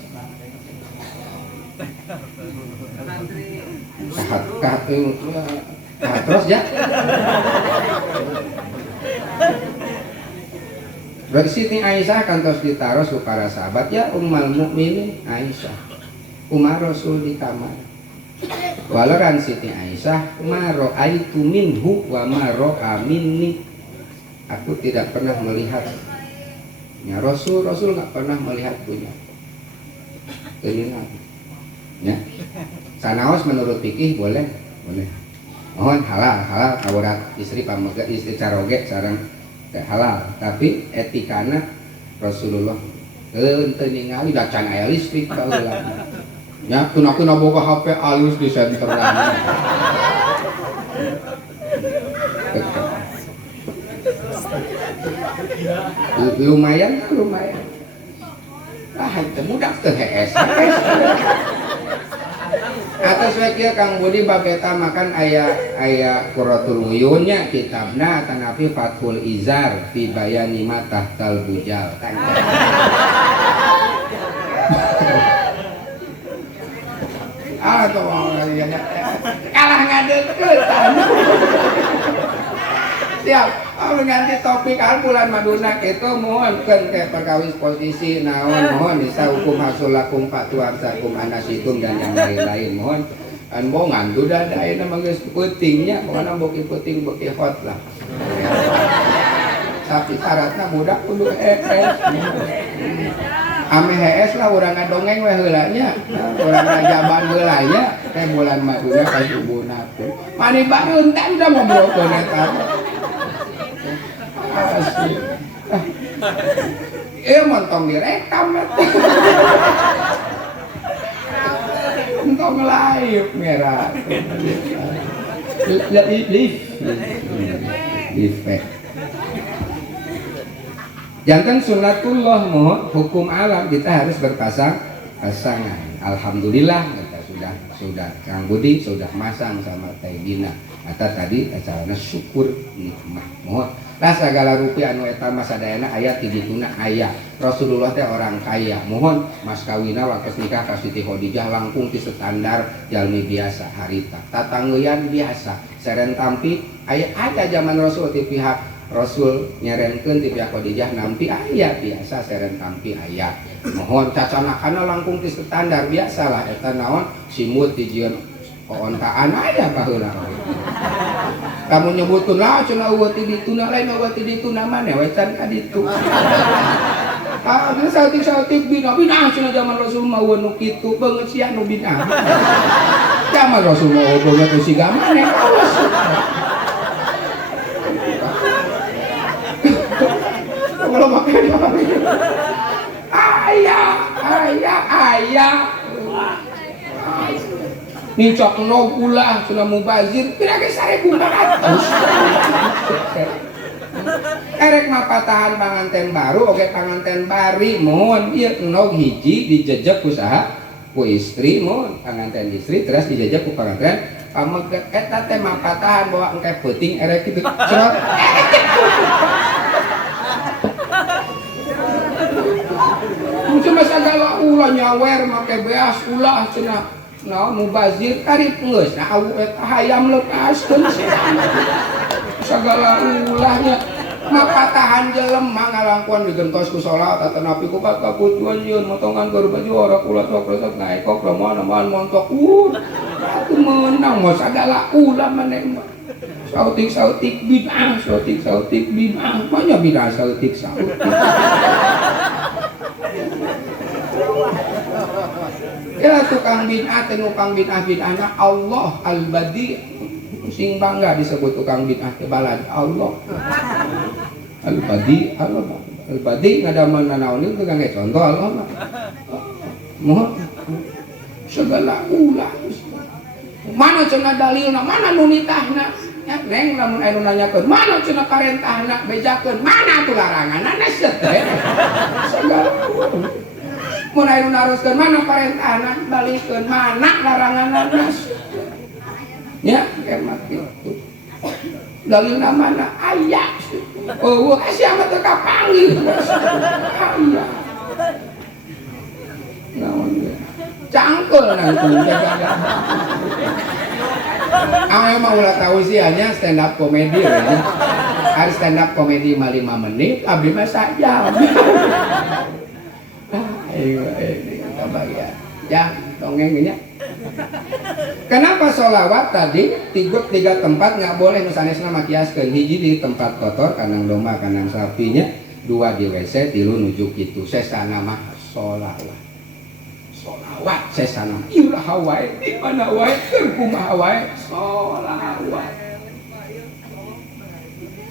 atros ya Siti Aisyah kantos ditaros ku para sahabat ya ummul mukminin Aisyah Umar Rasul di kamar walaran Siti Aisyah ma ra'aitu minhu wa ma ra'a minni aku tidak pernah melihat ya Rasul nggak pernah melihat punya ini ya sanaos menurut fikih boleh mohon halal kawurat istri pamega istri caroge sareng halal tapi etikana Rasulullah teu ningali da can aya listrik ka heula ya kuna boga HP alus di senteran lumayan itu mudah teh HS atas wakia Kang Budi babeta makan aya Qurratul Uyunnya kitabna tanapi Fathul Izar fi bayani ma tahtal bujal atau kalah ngadeukeun Siap. Nganti topik bulan maduna itu mohon kan kayak perkawis posisi mohon bisa hukum hasulakum fatuarsakum anasitum dan yang lain-lain mohon bongan duda ada nama geus pentingnya pokoknya beki hot lah. Tapi syaratnya budak kudu ame HS lah urang ngadongeng we heula nya urang ngajaban heula nya teh bulan maduna ka subuna teh mani bareun teh udah ngobrolkeun eta asli montong direkam montong live merah live jantan sunatullah mohon hukum alam kita harus berpasangan. Alhamdulillah kita sudah Kang Budi sudah masang sama Teh Dina. Eta tadi acarana syukur nikmat mohon. Lah segala rupiah anu eta mah sadayana aya ti dituna aya. Rasulullah teh orang kaya. Mohon mas kawina waktu nikah ka Siti Khadijah langkung ti standar jalmi biasa harita. Tatangeuyan biasa. Seren tampi aya zaman Rasul ti pihak Rasul nyerenkeun ti pihak Khadijah nampi aya biasa seren tampi aya. Mohon cacanakana langkung ti standar biasalah eta naon simut dijieun ontaan aya baheula. Kamu nyebutkeun lah cenah eueuh ti dituna lain eueuh ti dituna maneh we can ka ditu. Terus sautik bina cenah zaman Rasul mah eueuh nu kitu beungeut sia nu bina. Zaman Rasul mah beungeut nu siga maneh kawas. Kalau makan ayah nicok no ulah sudah mubazir kira-kira 1.400 erek mapatahan panganten baru oke panganten bari mohon ieu no hiji dijejek usaha ku istri mohon panganten istri terus dijejek ku panganten pameget eta teh mapatahan bawa engke peuting erek kitu cerot cuma segala ulah nyawer make beas ulah cenah naon mubazir karib geus nah awu eta hayam lepaskeun segala ulahnya mapatahan jelema ngalangkuan digentos ku salat atau napi ku kaputuan yeun motongan keur baju ora kula sok naik kok romoan montok atuh meunang mah segala ulah maneh mah sautik bid'ah manya bid'ah sautik ya tukang bid'ah teh nukang bid'ah Allah al-badi sing bangga disebut tukang bid'ah teh balad Allah al-badi ngadaman nanaonin tukang contoh Allah mah mohon segala ulah mana cenah dalilna mana nu nitahna nya neng lamun anu nanyakeun mana cenah parentahna bejakeun mana atuh laranganna nestet teh segala mun anu naroskeun mana parentahna balikeun mana laranganna nestet nya kemat kitu dalilna mana aya eueuh sia mah teu kapanggih aya naon cangkel nah itu mah ulah tahu sih hanya stand up komedi ya. Harus stand up komedi mah 5 menit abdi mah sajam. Ayo kita bagian ya dongengnya. Kenapa sholawat tadi 3 tempat nggak boleh nusanesna makiaskeun hiji di tempat kotor kandang domba kandang sapinya 2 di WC 3 nuju kitu sesana mah sholawat sesana iraha wae di mana wae keur kumaha wae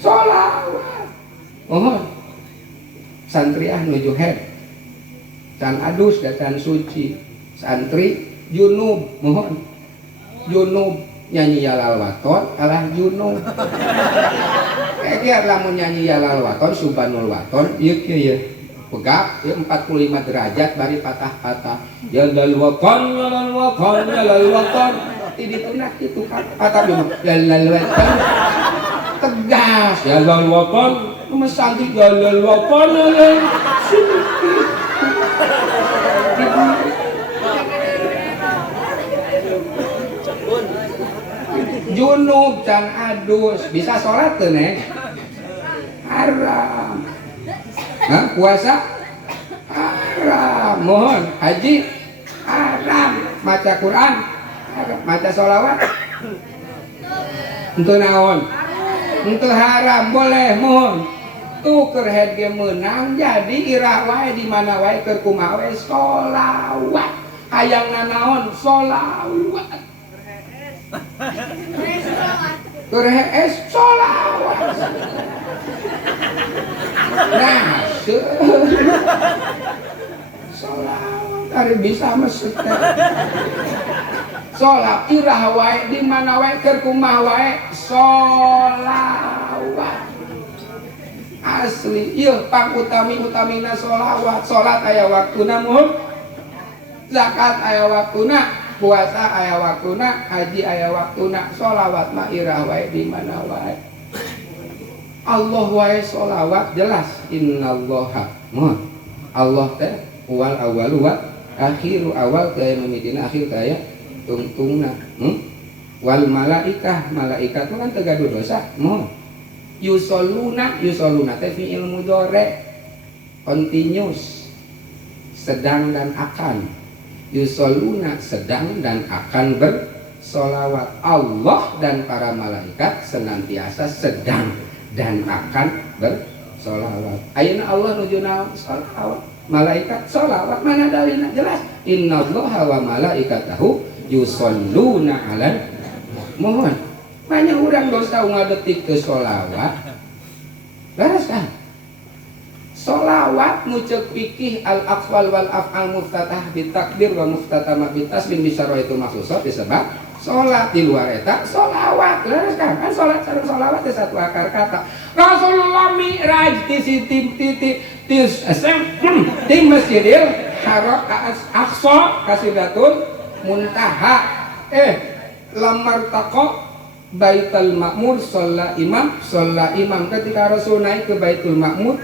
sholawat mohon santriah nuju head can adus dan can suci santri junub mohon junub nyanyi yalal waton alah junub kayak lamun nyanyi yalal waton subhanul waton ieu kieu pegap ya 45 derajat bari patah-patah jalal waton tiditunak itu patah jalal waton tegas jalal waton mesanti jalal waton junub can adus bisa sholat tuh neng haram. Hah? Puasa haram. Mohon haji haram. Maca Quran haram. Maca sholawat untuk naon? Untuk haram. Boleh mohon. Tuh kerhead ge menang jadi irah wae di mana wae keur kumaha wae sholawat. Hayang nanaon sholawat. Kerhees sholawat. Nah, sholawat hari bisa mesut. Sholat irah wae di mana wae keur kumaha wae sholawat. Asli ieu pang utami-utamina sholawat. Sholat aya waktuna muhun, zakat aya waktuna, puasa aya waktuna, haji aya waktuna, sholawat mah irah wae di mana wae. Allah wae sholawat jelas innallaha. Mohon Allah teh wal awwalu wa akhiru, awal teh mimitina akhir teh tungtungna. Wal malaikah, malaikat mah kan teu gaduh dosa. Mohon yusoluna teh fi'il mudhari continuous, sedang dan akan. Yusoluna sedang dan akan bersolawat. Allah dan para malaikat senantiasa sedang dan akan bersolawat. Ayeuna Allah nuju naon solawat, malaikat solawat, mana dalilna? Jelas innallaha wa malaikatahu yusholluna 'alan. Mohon banyak orang dosa ngadetik ke solawat. Beres kan? Solawat mucek fikih al-aqwal wal af'al muftatah bitakbir wa muftatama bitaslim bisyara itu maksusat disebut sholat. Di luar eta solawat. Beres kan? Kan sholat sareng solawat itu satu akar kata. Rasulullah mi'raj di Masjidil Haram Aqsa Kasidatul Muntaha lamar taqo Baitul Ma'mur sholat imam. Ketika Rasul naik ke Baitul Ma'mur,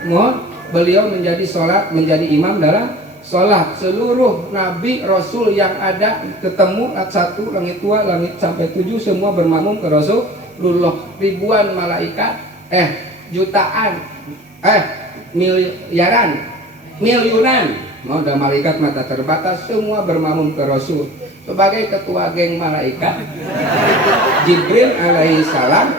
beliau menjadi menjadi imam dalam sholat. Seluruh nabi rasul yang ada ketemu satu langit 2 langit sampai 7 semua bermakmum ke Rasulullah. Ribuan malaikat jutaan miliaran ada malaikat mata terbatas semua bermakmum ke Rasul. Sebagai ketua geng malaikat Jibril alaihi salam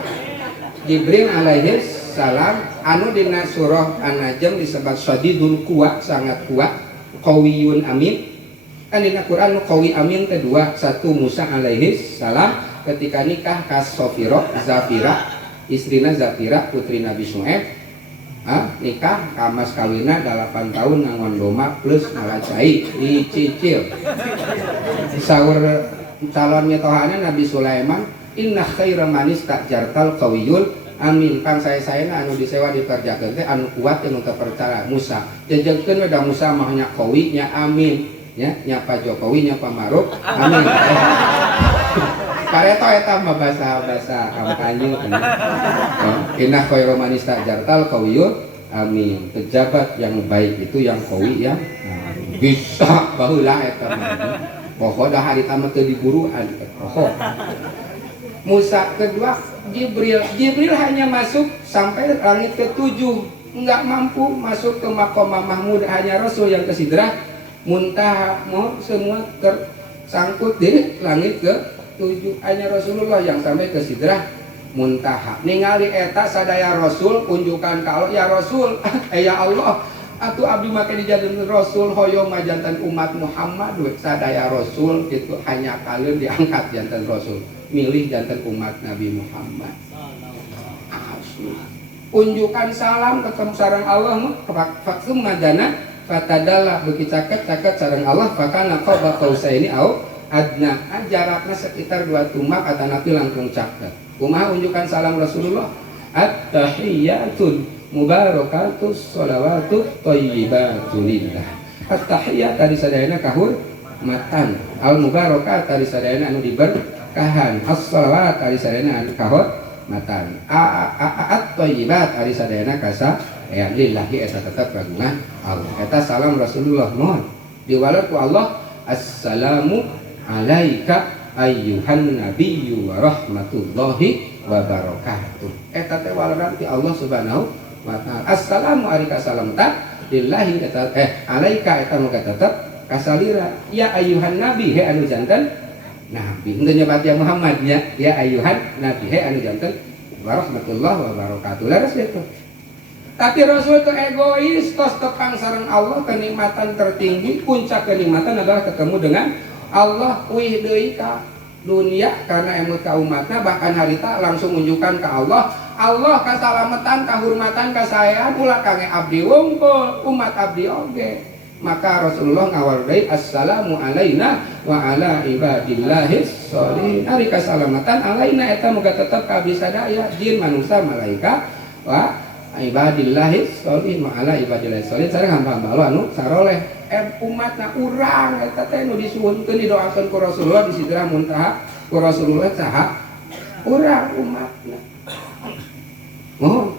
anu dina surah An-Najm disebut syadidul quwa, sangat kuat, qawiyun amin. Kan dina Quran qawi amin kedua. Satu Musa alaihi salam ketika nikah ka Zafira, istrina Zafira putri Nabi Syuaib. Nikah kamas kawina 8 tahun ngangon doma plus malacai dicicil. Saur calon nyetohana Nabi Sulaiman, inna khaira manis takjartal qawiyul amin. Kang saya anu disewa dikerjakeun teh anu kuat yang untuk percaya Musa. Jejengkeun da Musa mah nya qawi nya amin. Nya Pak Jokowi nya Pak Maruf amin. Pareto eta mah bahasa kampanye. Inna khairu man istajartal qawiyun amin. Pejabat yang baik itu yang qawi yang bisa baheula eta mah. Pokoknya hari tamat teu diburu pokok. Musa kedua Jibril hanya masuk sampai langit ke-7, enggak mampu masuk ke Maqamah Mahmud. Hanya Rasul yang ke Sidrah Muntaha, semua tersangkut di langit ke-7. Hanya Rasulullah yang sampai ke Sidrah Muntaha. Ningali eta sadaya Rasul unjukan kalau ya Rasul ya Allah atuh abdi make dijadikeun Rasul hoyong jantan umat Muhammad we sadaya Rasul itu hanya kalian diangkat jantan Rasul milih jantan umat Nabi Muhammad. Unjukan salam ketemu sareng Allah faksum ngajana fatadalla beuki caket sareng Allah fakana qaba qausaini au adna. Jarakna sekitar 2 tumak atanapi langkung caket. Kumaha unjukan salam Rasulullah? At-tahiyyatul mubarakatus sholawatu thayyibatu lillah. At-tahiyyat tadi sadayana kahurmatan, al-mubarakat tadi sadayana anu diberkahan, as-sholawat tadi sadayana anu kahormatan, at-thayyibat tadi sadayana kasa lillahi eta tetep kagungan Allah. Eta salam Rasulullah mohon diwaler ku Allah. Assalamu alaika ayyuhan nabiyyu wa rahmatullahi wa barakatuh. Eta teh walaran ti Allah Subhanahu wa ta'ala. Assalamu alika salamta lillahi kata alaika eta mah tetep kasalira. Ya ayuhan nabi he anu janten nabi. Henteu nyebat ya Muhammad ya ayuhan nabi he anu janten warahmatullahi wabarakatuh. Laras itu. Tapi Rasul itu egois, tos tepang sareng Allah, kenikmatan tertinggi, puncak kenikmatan adalah ketemu dengan Allah. Wih deui ka dunia karena emut ka umatna, bahkan harita langsung unjukkan ke Allah. Allah kasalamatan, kahormatan, kasayaan ulah kangge abdi wungkul, umat abdi oge. Maka Rasulullah ngawal deui assalamu alaina wa ala ibadillahis sholihin. Ari kasalamatan alaina eta muga tetep ka abdi sadaya, jin, manusia, malaikat wa ibadillahis sholihin wa ala ibadillahis sholihin. Sareng hamba-hamba Allah anu saroleh. Umatna urang eta teh nu disuhunkeun didoakeun ku Rasulullah di Sidrah Muntaha ku Rasulullah saha urang umatna. Mohon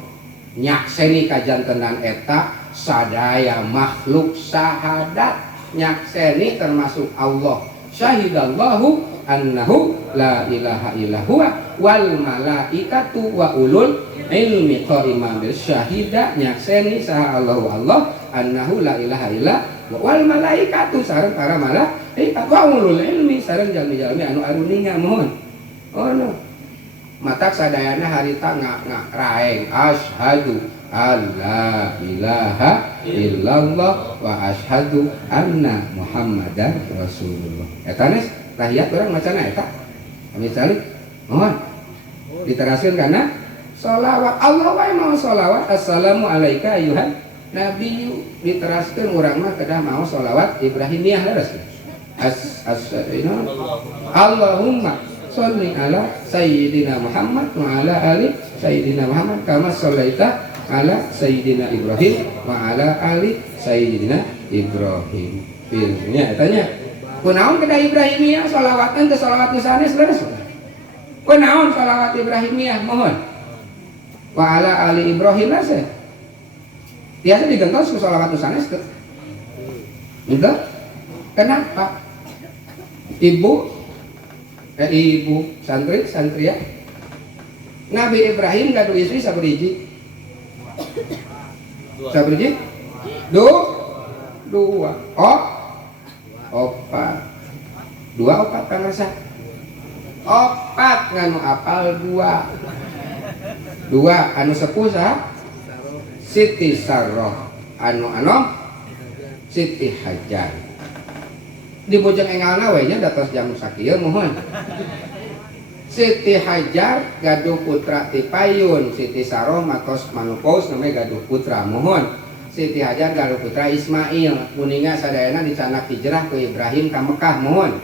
nyakseni kajantenan eta sadaya makhluk syahadat, nyakseni termasuk Allah. Syahidallahu annahu la ilaha illa huwa wal malaikatu wa ulul ilmi qa'iman bil syahida, nyakseni saha Allahu Allah annahu la ilaha illa wal malaikatu sareng para malaikat wa ulul ilmi sareng jalmi-jalmi anu aruninga. Mohon ono matak sadayana harita raeng asyhadu alla ilaha illallah wa asyhadu anna muhammadar rasulullah. Eta nes tahiyat urang macana eta kami salih. Mohon diteraskeun kana sholawat. Allah wae mau sholawat assalamu alaika ayuhan nabiyyu, diteraskeun urang mah kedah mau sholawat Ibrahimiyah leres. Allahumma sholli ala sayyidina Muhammad wa ala ali sayyidina Muhammad kama shallaita ala sayyidina Ibrahim wa ala ali sayyidina Ibrahim. Pilnya tanya kunaon kedah Ibrahimiyah sholawatan teh sholawat nu sanes leres. Kunaon sholawat Ibrahimiyah mohon wa ala ali Ibrahim lase biasa digentos ku sholawat nu sanes teh. Enggak. Kenapa? Ibu santri ya. Nabi Ibrahim gaduh istri saberiji? Saberiji? Dua. Opat. Dua opat kan rasa? Opat nganu apal dua. Dua anu sepuh saha? Siti Sarroh anu anom Siti Hajar. Di bojong engalna we nya datos jam sakieu mohon. Siti Hajar gaduh putra ti payun, Siti Sarroh matos manupos namanya gaduh putra mohon. Siti Hajar gaduh putra Ismail, kuninga sadayana dicanak hijrah ke Ibrahim ka Mekah mohon.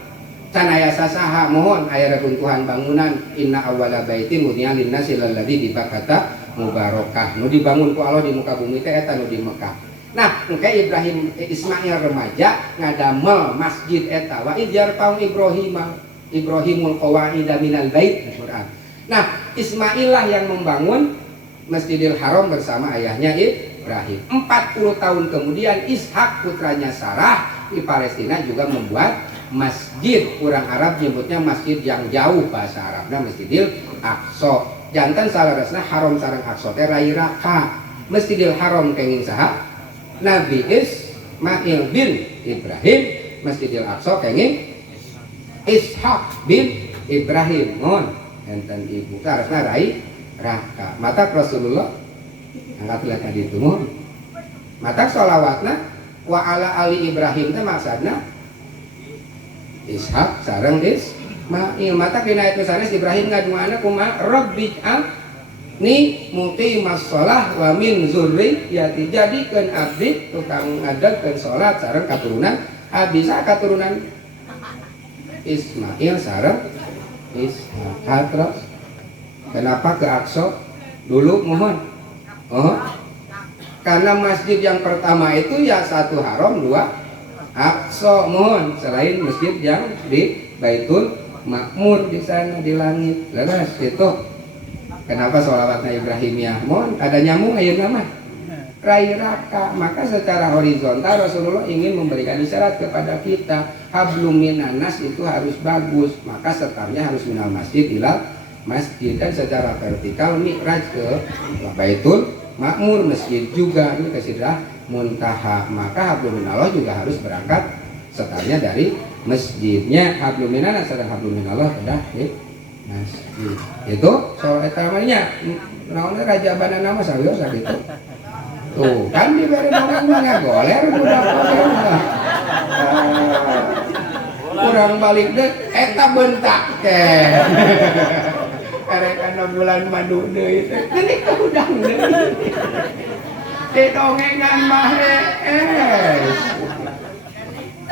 Can aya sasaha mohon aya reruntuhan bangunan inna awwala baitin wudi'a lin-nasi lalladzi dibakata mubarakah. Nu dibangun ku Allah di muka bumi teh eta nu di Mekah. Nah, engke Ismail remaja ngadamel masjid eta wa idjar paung Ibrahimul qawaida minal bait Al-Qur'an. Nah, Ismail lah yang membangun Masjidil Haram bersama ayahnya Ibrahim. 40 tahun kemudian Ishak putranya Sarah di Palestina juga membuat masjid. Orang Arab nyebutnya masjid yang jauh bahasa Arabna Masjidil Aqsa. Jantan salaresna haram sareng Aqsa teh rai raka. Masjidil Haram kenging saha? Nabi Ismail bin Ibrahim, Masjidil Aqsa kenging Ishak bin Ibrahim. Mohon enten ibu saresna rai raka. Mata Rasulullah angkat lihat tadi itu mohon. Mata sholawatna wa ala ali Ibrahim teh maksudna Ishak sareng Ismail. Mata dina itu sanes Ibrahim ngaduana kumaha rabbij'al ni muqimas shalah wa min zurriyyati, jadikeun abdi tukang ngadegkeun salat sareng katurunan abisa katurunan Ismail sareng Ishak. Terus kenapa ke Aqsa dulu mohon? Karena masjid yang pertama itu ya satu haram, dua Aqsa mohon, selain masjid yang di Baitul Makmur di sana di langit. Leres itu. Kenapa sholawatna Ibrahimiyah mohon? Ada nyamuk ayeuna mah rai raka. Maka secara horizontal Rasulullah ingin memberikan isyarat kepada kita hablum minan nas itu harus bagus. Maka setarnya harus minal masjid ilal masjid. Dan secara vertikal mi'raj ke Baitul makmur, masjid juga ini ke Sidrah Muntaha. Maka hablum minallah juga harus berangkat setelahnya dari masjidnya. Hablum minallah sedang hablum minallah kedah di masjid. Itu soal etamanya naonnya raja bana nama sawios gitu. Tuh kan diberi dongeng mah goler budak kurang balik deh eta bentak ke karena bulan madu deui teh ini keudang deui di dongengan mah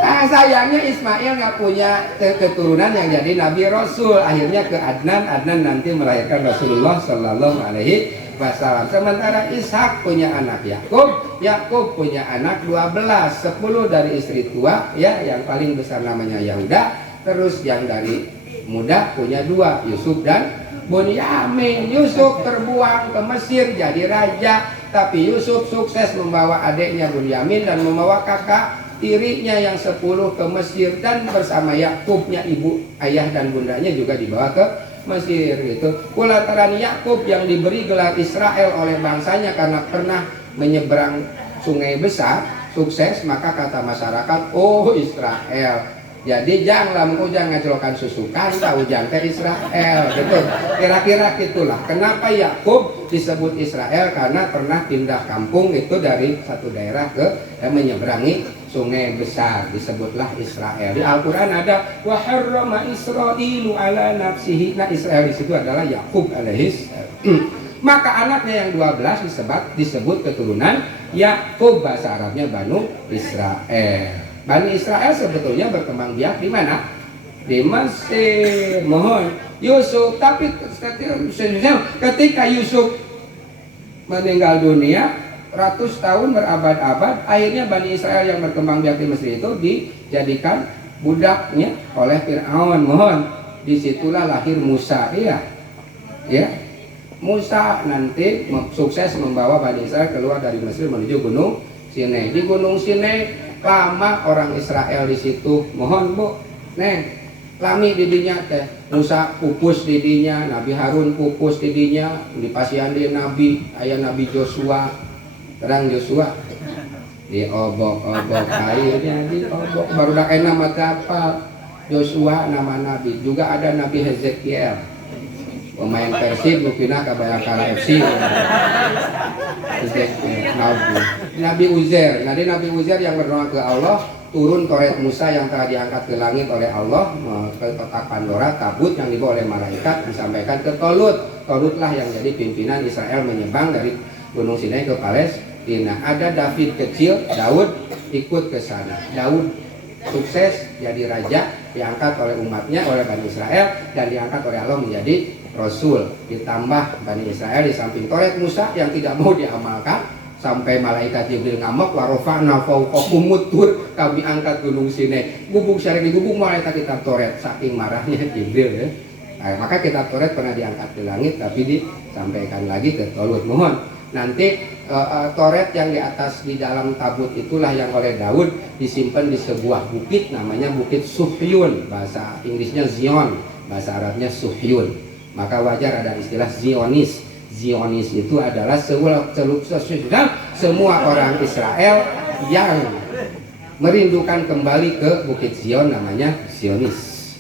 sayangnya Ismail nggak punya keturunan yang jadi Nabi Rasul. Akhirnya ke Adnan nanti melahirkan Rasulullah Shallallahu Alaihi Wasallam. Sementara Ishak punya anak Yakub punya anak 12, 10 dari istri tua ya, yang paling besar namanya Yahuda. Terus yang dari muda punya 2, Yusuf dan Bunyamin. Yusuf terbuang ke Mesir jadi raja, tapi Yusuf sukses membawa adiknya Bunyamin dan membawa kakak tirinya yang 10 ke Mesir, dan bersama Yakubnya ibu, ayah dan bundanya juga dibawa ke Mesir gitu. Kulantaran Yakub yang diberi gelar Israel oleh bangsanya karena pernah menyeberang sungai besar sukses, maka kata masyarakat, oh Israel. Jadi jangan ujang ngajlokan susukan, tahu jangka Israel gitu. Kira-kira gitulah. Kenapa Yakub disebut Israel? Karena pernah pindah kampung itu dari satu daerah ke menyeberangi sungai besar, disebutlah Israel. Di Al-Qur'an ada wa harrama Israilu ala nafsihi. Nah, Israel di situ adalah Yakub alaihis. Maka anaknya yang 12 disebut keturunan Yakub, bahasa Arabnya Banu Israel. Bani Israel sebetulnya berkembang biak di mana? Di Mesir. Mohon Yusuf, tapi ketika Yusuf meninggal dunia, ratus tahun berabad-abad, akhirnya Bani Israel yang berkembang biak di Mesir itu dijadikan budaknya oleh Fir'aun. Mohon, disitulah lahir Musa. Ya, Musa nanti sukses membawa Bani Israel keluar dari Mesir menuju Gunung Sinai. Di Gunung Sinai lama orang Israel di situ. Mohon Bu, lami didinya teh Musa pupus didinya, Nabi Harun pupus didinya, dipasihan di Nabi, ayah Nabi Joshua, terang Joshua diobok-obok airnya, diobok baru dak nama kapal Joshua nama Nabi. Juga ada Nabi Hezekiel, pemain Persib Lupina Kabayakara FC. Nabi Uzair. Nabi Uzair yang berdoa ke Allah, turun Toret Musa yang telah diangkat ke langit oleh Allah ke kotak Pandora, tabut yang dibawa oleh malaikat disampaikan ke Tolut. Tolutlah yang jadi pimpinan Israel menyembang dari Gunung Sinai ke Palestina. Ada David kecil, Daud ikut ke sana. Daud sukses jadi raja, diangkat oleh umatnya, oleh Bani Israel, dan diangkat oleh Allah menjadi Rasul. Ditambah Bani Israel di samping Toret Musa yang tidak mau diamalkan, sampai malaikat Jibril ngamuk, warofa'na fawqakumut tur, kami angkat Gunung Sinai. Gubuk syarek digubuk malaikat kitab Toret, saking marahnya Jibril ya. Nah, maka kitab Toret pernah diangkat ke langit tapi disampaikan lagi ke Tolut. Mohon nanti Toret yang di atas di dalam tabut itulah yang oleh Daud disimpan di sebuah bukit namanya Bukit Suhyun, bahasa Inggrisnya Zion, bahasa Arabnya Suhyun. Maka wajar ada istilah Zionis. Zionis itu adalah semua orang Israel yang merindukan kembali ke Bukit Zion, namanya Zionis.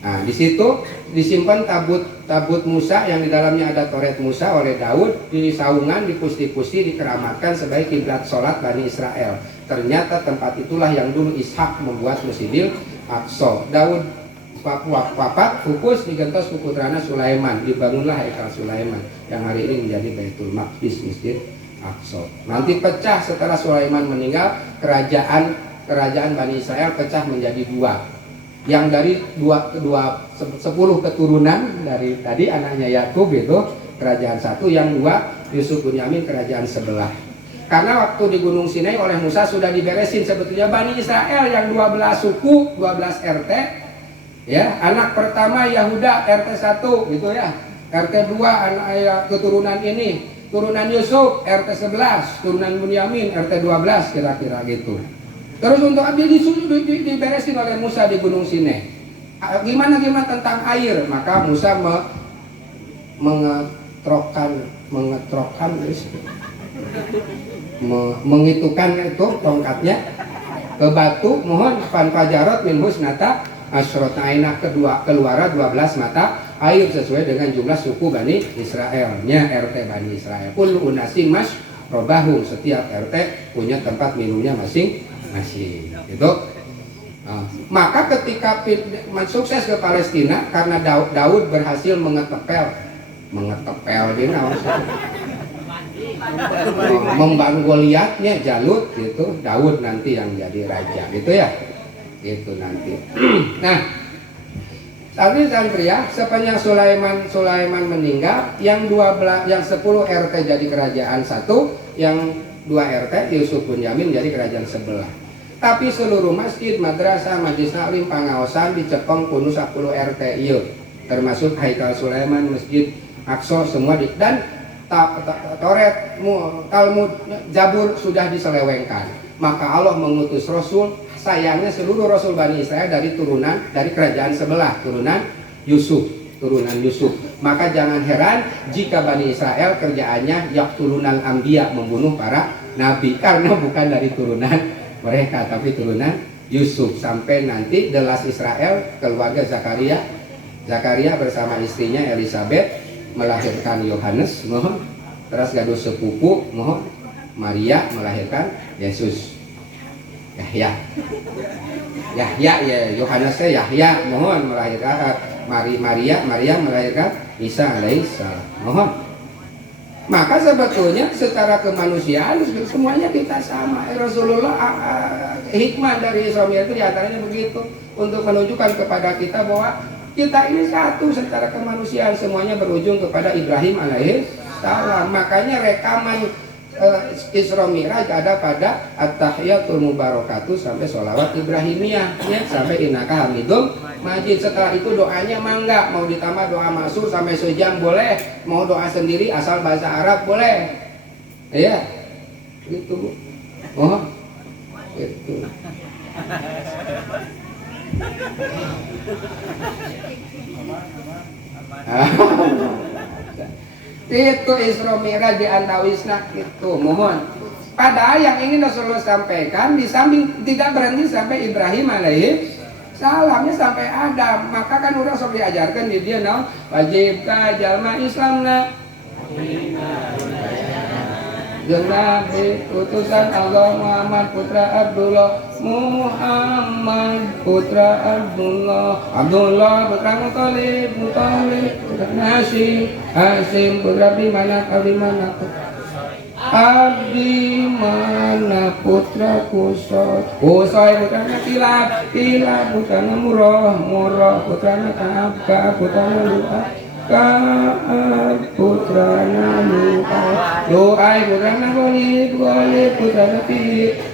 Nah, di situ disimpan tabut Musa yang di dalamnya ada Toret Musa oleh Daud, di saungan, dipusti-pusti, dikeramatkan sebagai kiblat sholat Bani Israel. Ternyata tempat itulah yang dulu Ishak membuat Masjidil Aqsa. Daud papat fokus digentos ku putrana Sulaiman, dibangunlah Haikal Sulaiman yang hari ini menjadi Baitul Maqdis, Masjid Aqsa. Nanti pecah setelah Sulaiman meninggal, kerajaan Bani Israel pecah menjadi 2. Yang dari 10 keturunan dari tadi anaknya Yakub itu kerajaan 1, yang 2 Yusuf Bunyamin kerajaan sebelah. Karena waktu di Gunung Sinai oleh Musa sudah diberesin sebetulnya Bani Israel yang 12 suku, 12 RT. Ya, anak pertama Yahuda RT 1 gitu ya. RT 2 anak keturunan ini, turunan Yusuf RT 11, turunan Bunyamin RT 12 kira-kira gitu. Terus untuk abdi diberesin oleh Musa di Gunung Sinai. Gimana tentang air? Maka Musa mengetrokkan mengitukan itu tongkatnya ke batu, mohon fanfajarat min husnata asyrata ainah, kedua keluar 12 mata air sesuai dengan jumlah suku Bani Israelnya, RT Bani Israel. Kullu unasim mas robahum, setiap RT punya tempat minumnya masing-masing. Gitu. Maka ketika sukses ke Palestina karena Daud berhasil mengetepel membangun Goliatnya Jalut gitu, Daud nanti yang jadi raja gitu ya, itu nanti. Nah, santri ya, sepanjang Sulaiman meninggal, yang 10 RT jadi kerajaan satu, yang 2 RT Yusuf bin Yamin jadi kerajaan sebelah. Tapi seluruh masjid, madrasah, majlis taklim, pangaosan di Cepeng kuno 10 RT iya, termasuk Haikal Sulaiman, Masjid Aqsa semua dan Toret, Talmud, Zabur sudah diselewengkan. Maka Allah mengutus Rasul. Sayangnya seluruh Rasul Bani Israel dari kerajaan sebelah, turunan Yusuf. Maka jangan heran jika Bani Israel kerjaannya yaqtulunal anbiya, membunuh para nabi, karena bukan dari turunan mereka tapi turunan Yusuf. Sampai nanti The Last Israel, keluarga Zakaria bersama istrinya Elizabeth melahirkan Yohanes, mohon, terus gaduh sepupu, mohon, Maria melahirkan Yesus. Yahya ya, Yohanesnya Yahya, mohon, melahirkan Maria melahirkan Isa alaihissalam, mohon. Maka sebetulnya secara kemanusiaan semuanya kita sama. Rasulullah hikmah dari Isra Mi'raj itu diantaranya begitu, untuk menunjukkan kepada kita bahwa kita ini satu secara kemanusiaan, semuanya berujung kepada Ibrahim alaihissalam. Makanya rekaman Isra Mi'raj ada pada At-Tahiyatul Mubarakatuh sampai sholawat Ibrahimiyah ya, sampai Innaka Hamidum Majid. Setelah itu doanya mangga, mau ditambah doa maksur sampai sejam boleh, mau doa sendiri asal bahasa Arab boleh ya, gitu. Oh itu itu Isra Mi'raj di antawisna itu, mohon. Padahal yang ingin Rasulullah sampaikan di samping tidak berhenti sampai Ibrahim alaihissalamnya sampai Adam. Maka kan udah sok diajarkan di dia naon wajib ka jalma Islamna Nabi utusan Allah Muhammad putra Abdullah putra Muthalib putra Hashim putra Abimana putra Kusoy putra Kilab putra Murrah putra Ka'ab putra putra Lu'ay putra Golib putra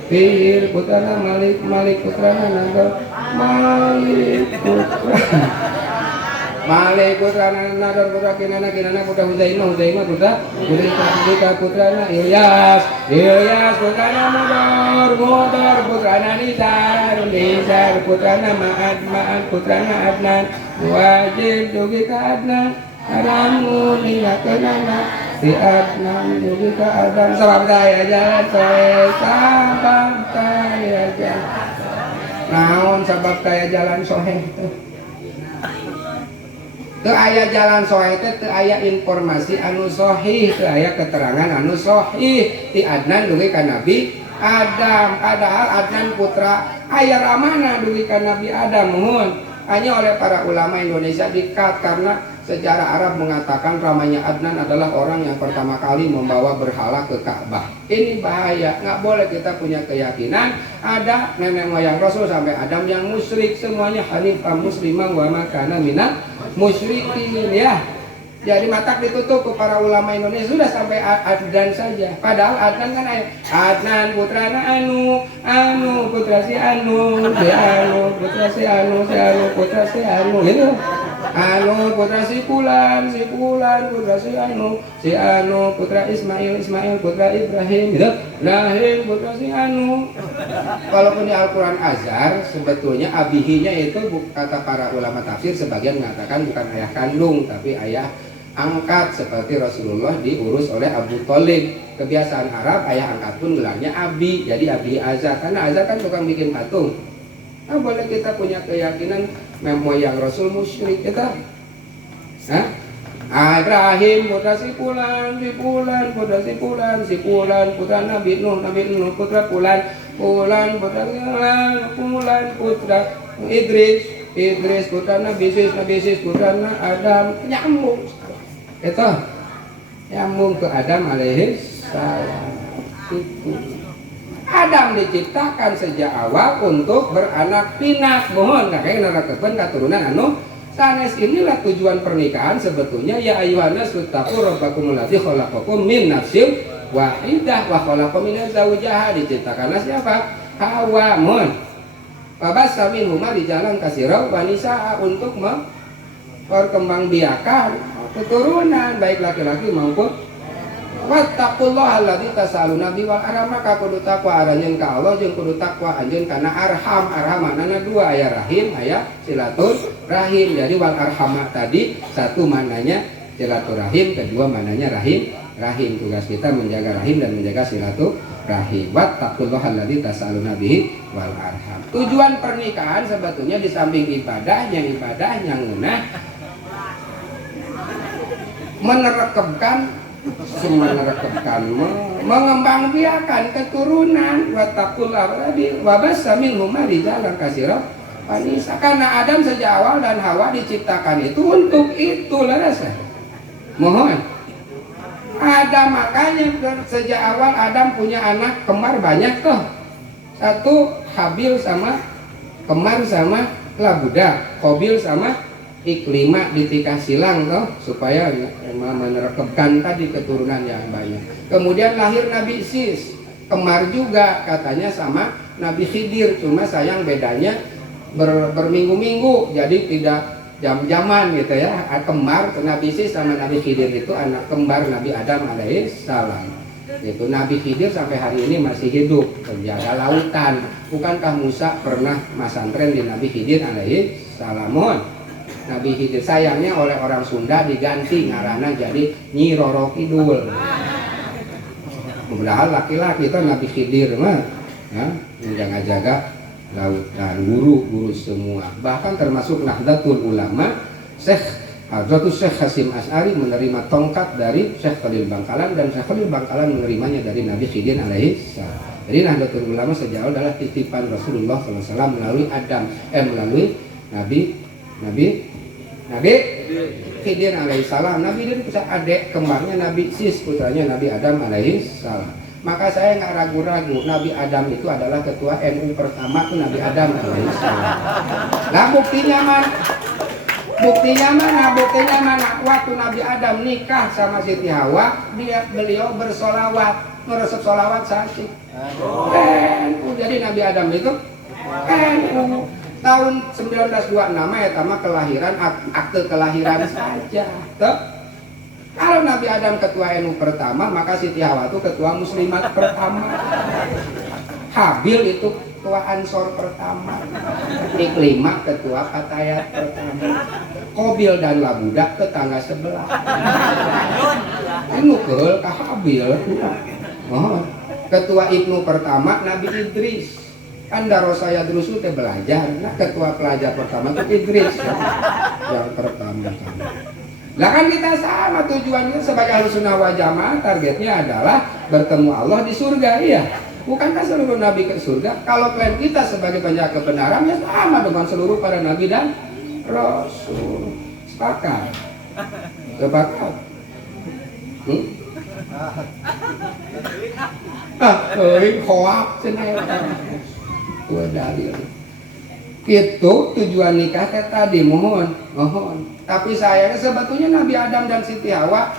Pir putra Malik putra Nadar Malik putra Nadar putra Kinana putra Huzaimah putra Ilyas putra Mudar putra Nizar putra Ma'ad putra Adnan wajib dugi ka Adnan haramu ninakenana si Adnan dugi ka Adnan sabab daya jalan soe sabab daya jalan naon sabab daya jalan soe teu aya jalan soe teu aya informasi anu sahih, teu aya keterangan anu sahih ti Adnan dugi ka Nabi Adam. Padahal Adnan putra aya ramana dugi ka Nabi Adam, mohon. Hanya oleh para ulama Indonesia dikat karena sejarah Arab mengatakan ramanya Adnan adalah orang yang pertama kali membawa berhala ke Ka'bah. Ini bahaya, nggak boleh kita punya keyakinan ada nenek moyang Rasul sampai Adam yang musyrik, semuanya hanifah muslimah wa ma kana minal musyrikin ya. Jadi matak ditutup ke para ulama Indonesia sudah sampai Adnan saja. Padahal Adnan kan Adnan putra anu putra si anu putra si anu putra si anu gitu. Putra si Fulan putra si anu putra Ismail putra Ibrahim gitu. Lahir putra si anu. Walaupun di Al-Quran Azhar sebetulnya abihinya itu kata para ulama tafsir sebagian mengatakan bukan ayah kandung tapi ayah angkat seperti Rasulullah diurus oleh Abu Thalib. Kebiasaan Arab ayah angkat pun gelarnya Abi, jadi Abi Azar, karena Azar kan tukang bikin patung. Nah, boleh kita punya keyakinan moyang Rasul musyrik kita. Ibrahim putra si Fulan, putra Nabi Nuh, putra Fulan, putra Idris, putra Nabi Sis, putra Adam, nyambung. Itu nyambung ke Adam alaihis salam. Adam diciptakan sejak awal untuk beranak pinak. Mohon kakek narakeun katurunan anu sanes. Inilah tujuan pernikahan sebetulnya. Ya ayyuhannas tattaqu rabbakumul ladzi khalaqakum min nafsin wahidah wa khalaqa minha zawjaha. Diciptakanlah siapa? Hawa. Mohon babasa minhuma di jalan kasirau wanisa untuk memperkembangbiakan keturunan baik laki-laki maupun wattaqullaha alladzi tasaluna bihi wal arham. Maka kudu takwa aranjeun ka Allah jeung kudu takwa anjeun kana arham. Arhamanana dua, aya rahim aya silaturahim. Jadi wal arhama tadi satu mananya silaturahim, kedua mananya rahim. Tugas kita menjaga rahim dan menjaga silaturahim. Wattaqullaha alladzi tasaluna bihi wal arham. Tujuan pernikahan sebetulnya di samping ibadah ngeunah mengembangbiakan keturunan. Wattaqullaha wabassa minhuma rijalan katsiran wanisa. Karena Adam sejak awal dan Hawa diciptakan itu untuk itu larasa. Mohon Adam, makanya sejak awal Adam punya anak kembar banyak tuh. Satu Habil sama kembar sama Labuda, Qabil sama Iklimah ditikah silang toh, supaya merekebkan tadi keturunan yang banyak. Kemudian lahir Nabi Sis, kembar juga katanya sama Nabi Khidir, cuma sayang bedanya berminggu-minggu, jadi tidak jam-jaman gitu ya. Kembar Nabi Sis sama Nabi Khidir itu anak kembar Nabi Adam alaihissalam. Itu Nabi Khidir sampai hari ini masih hidup, penjaga lautan. Bukankah Musa pernah masantren di Nabi Khidir alaihissalam? Nabi Khidir sayangnya oleh orang Sunda diganti ngarana jadi Nyi Roro Kidul. Padahal laki-laki itu Nabi Khidir mah ya, menjaga-jaga lautan, guru semua. Bahkan termasuk Nahdlatul Ulama, Syekh Hasyim Asy'ari menerima tongkat dari Syekh Khalil Bangkalan, dan Syekh Khalil Bangkalan menerimanya dari Nabi Khidir alaihissalam. Jadi Nahdlatul Ulama sejak awal adalah titipan Rasulullah SAW melalui Adam, melalui Nabi Khidir alaihissalam. Nabi Khidir itu adik kembarnya Nabi Sis, putranya Nabi Adam alaihissalam. Maka saya nggak ragu-ragu, Nabi Adam itu adalah ketua NU pertama tuh Nabi Adam alaihissalam. Nah buktinya mana? Waktu Nabi Adam nikah sama Siti Hawa, beliau bersolawat, meresep solawat sahih. Jadi Nabi Adam itu tahun 1926 ya tama kelahiran, akte kelahiran saja. Tuh. Kalau Nabi Adam ketua NU pertama, maka Siti Hawa itu ketua Muslimat pertama. Habil itu ketua Ansor pertama. Iklimah ketua Fatayat pertama. Qabil dan Labuda tetangga sebelah. Ini keul ka Habil. Ketua Ibnu pertama Nabi Idris. Kan darosaya drusul teh belajar. Nah ketua pelajar pertama itu Idris ya. Yang pertama kan. Lah kan kita sama tujuannya sebagai Ahlussunnah wal Jamaah, targetnya adalah bertemu Allah di surga, iya. Bukankah seluruh nabi ke surga? Kalau klaim kita sebagai penjaga kebenaran ya sama dengan seluruh para nabi dan rasul. Sepakat? Sepakat? Hoak cenah. Tua dalil. Itu tujuan nikah tadi, mohon. Tapi sayangnya sebetulnya Nabi Adam dan Siti Hawa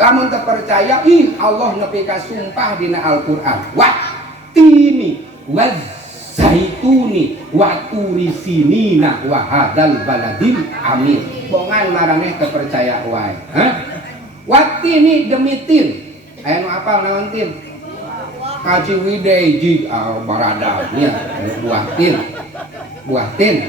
lamun terpercaya, Allah nepika sumpah dina Al-Qur'an. Wattini wazaituni waturi sinina wa hadzal baladil amin. Bongan maraneh terpercaya wae. Wattini demitin. Aya nu apal naon tin? Kaji widei jig barada nya buah tin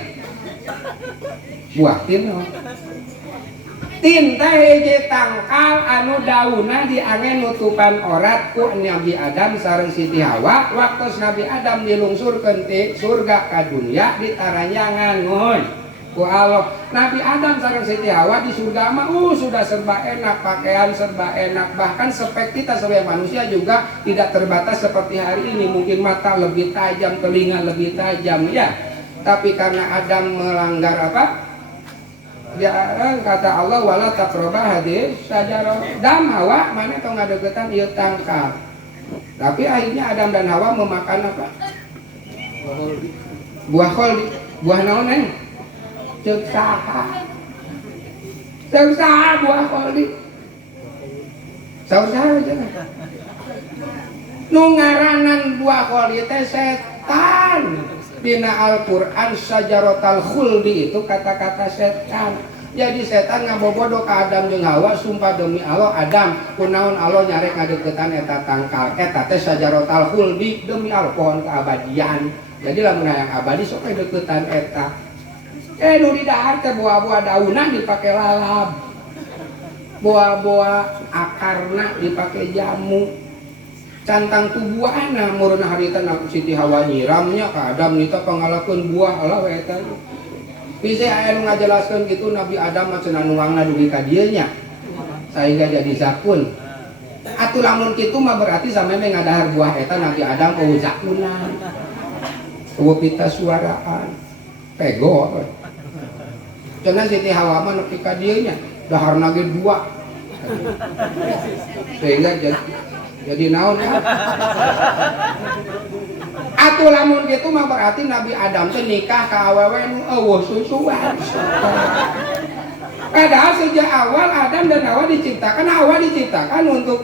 Tinta hiji tangkal anu dauna diangen nutupan orat ku Nabi Adam sareng Siti Hawa waktu Nabi Adam dilungsurkeun ti surga ka dunya ditaranyangan ngon ku Allah. Nabi Adam sareng Siti Hawa di surga mah sudah serba enak, pakaian serba enak, bahkan spek kita sebagai manusia juga tidak terbatas seperti hari ini. Mungkin mata lebih tajam, telinga lebih tajam ya. Tapi karena Adam melanggar apa? Ya, kata Allah wala taqrabah hadis sajarah dam Hawa mana tong ngadeukeutan ieu tangkal. Tapi akhirnya Adam dan Hawa memakan apa? Buah kholdi. Buah naon neng? Ceuk saha. Ceuk saha buah kholdi. Saur saha aja. Nu ngaranan buah kholdi teh setan. Dina Al-Quran sajaratal khuldi itu kata-kata setan. Jadi setan ngabobodo ka Adam jeung Hawa sumpah demi Allah Adam kunaon Allah nyarek ngadeuketan eta tangkal eta teh sajaratal khuldi demi Allah pohon keabadian. Jadi lamun hayang abadi sok deuketan eta. Nu di dahar teh buah-buah daunna dipake lalab. Buah-buah akarna dipake jamu. Cantang tubuhana murna harita nak Siti Hawa nyiramnya ka Adam nita pangalakeun buah Allah we eta. Bisa aya nu ngajelaskeun kitu Nabi Adam mah cenah nuangna dugi ka dieu nya. Sehingga jadi zakun. Atuh lamun kitu mah berarti sameme ngadahar buah eta Nabi Adam eueuh zakunan. Eueuh pita suaraan. Pego. Cenah Siti Hawa mah nepi ka dieu nya daharna ge dua. Sehingga jadi naon ya? Atuh lamun kitu mah berarti Nabi Adam teh nikah ka awewe nu eueuh susuan. Padahal sejak awal Adam dan Hawa diciptakan untuk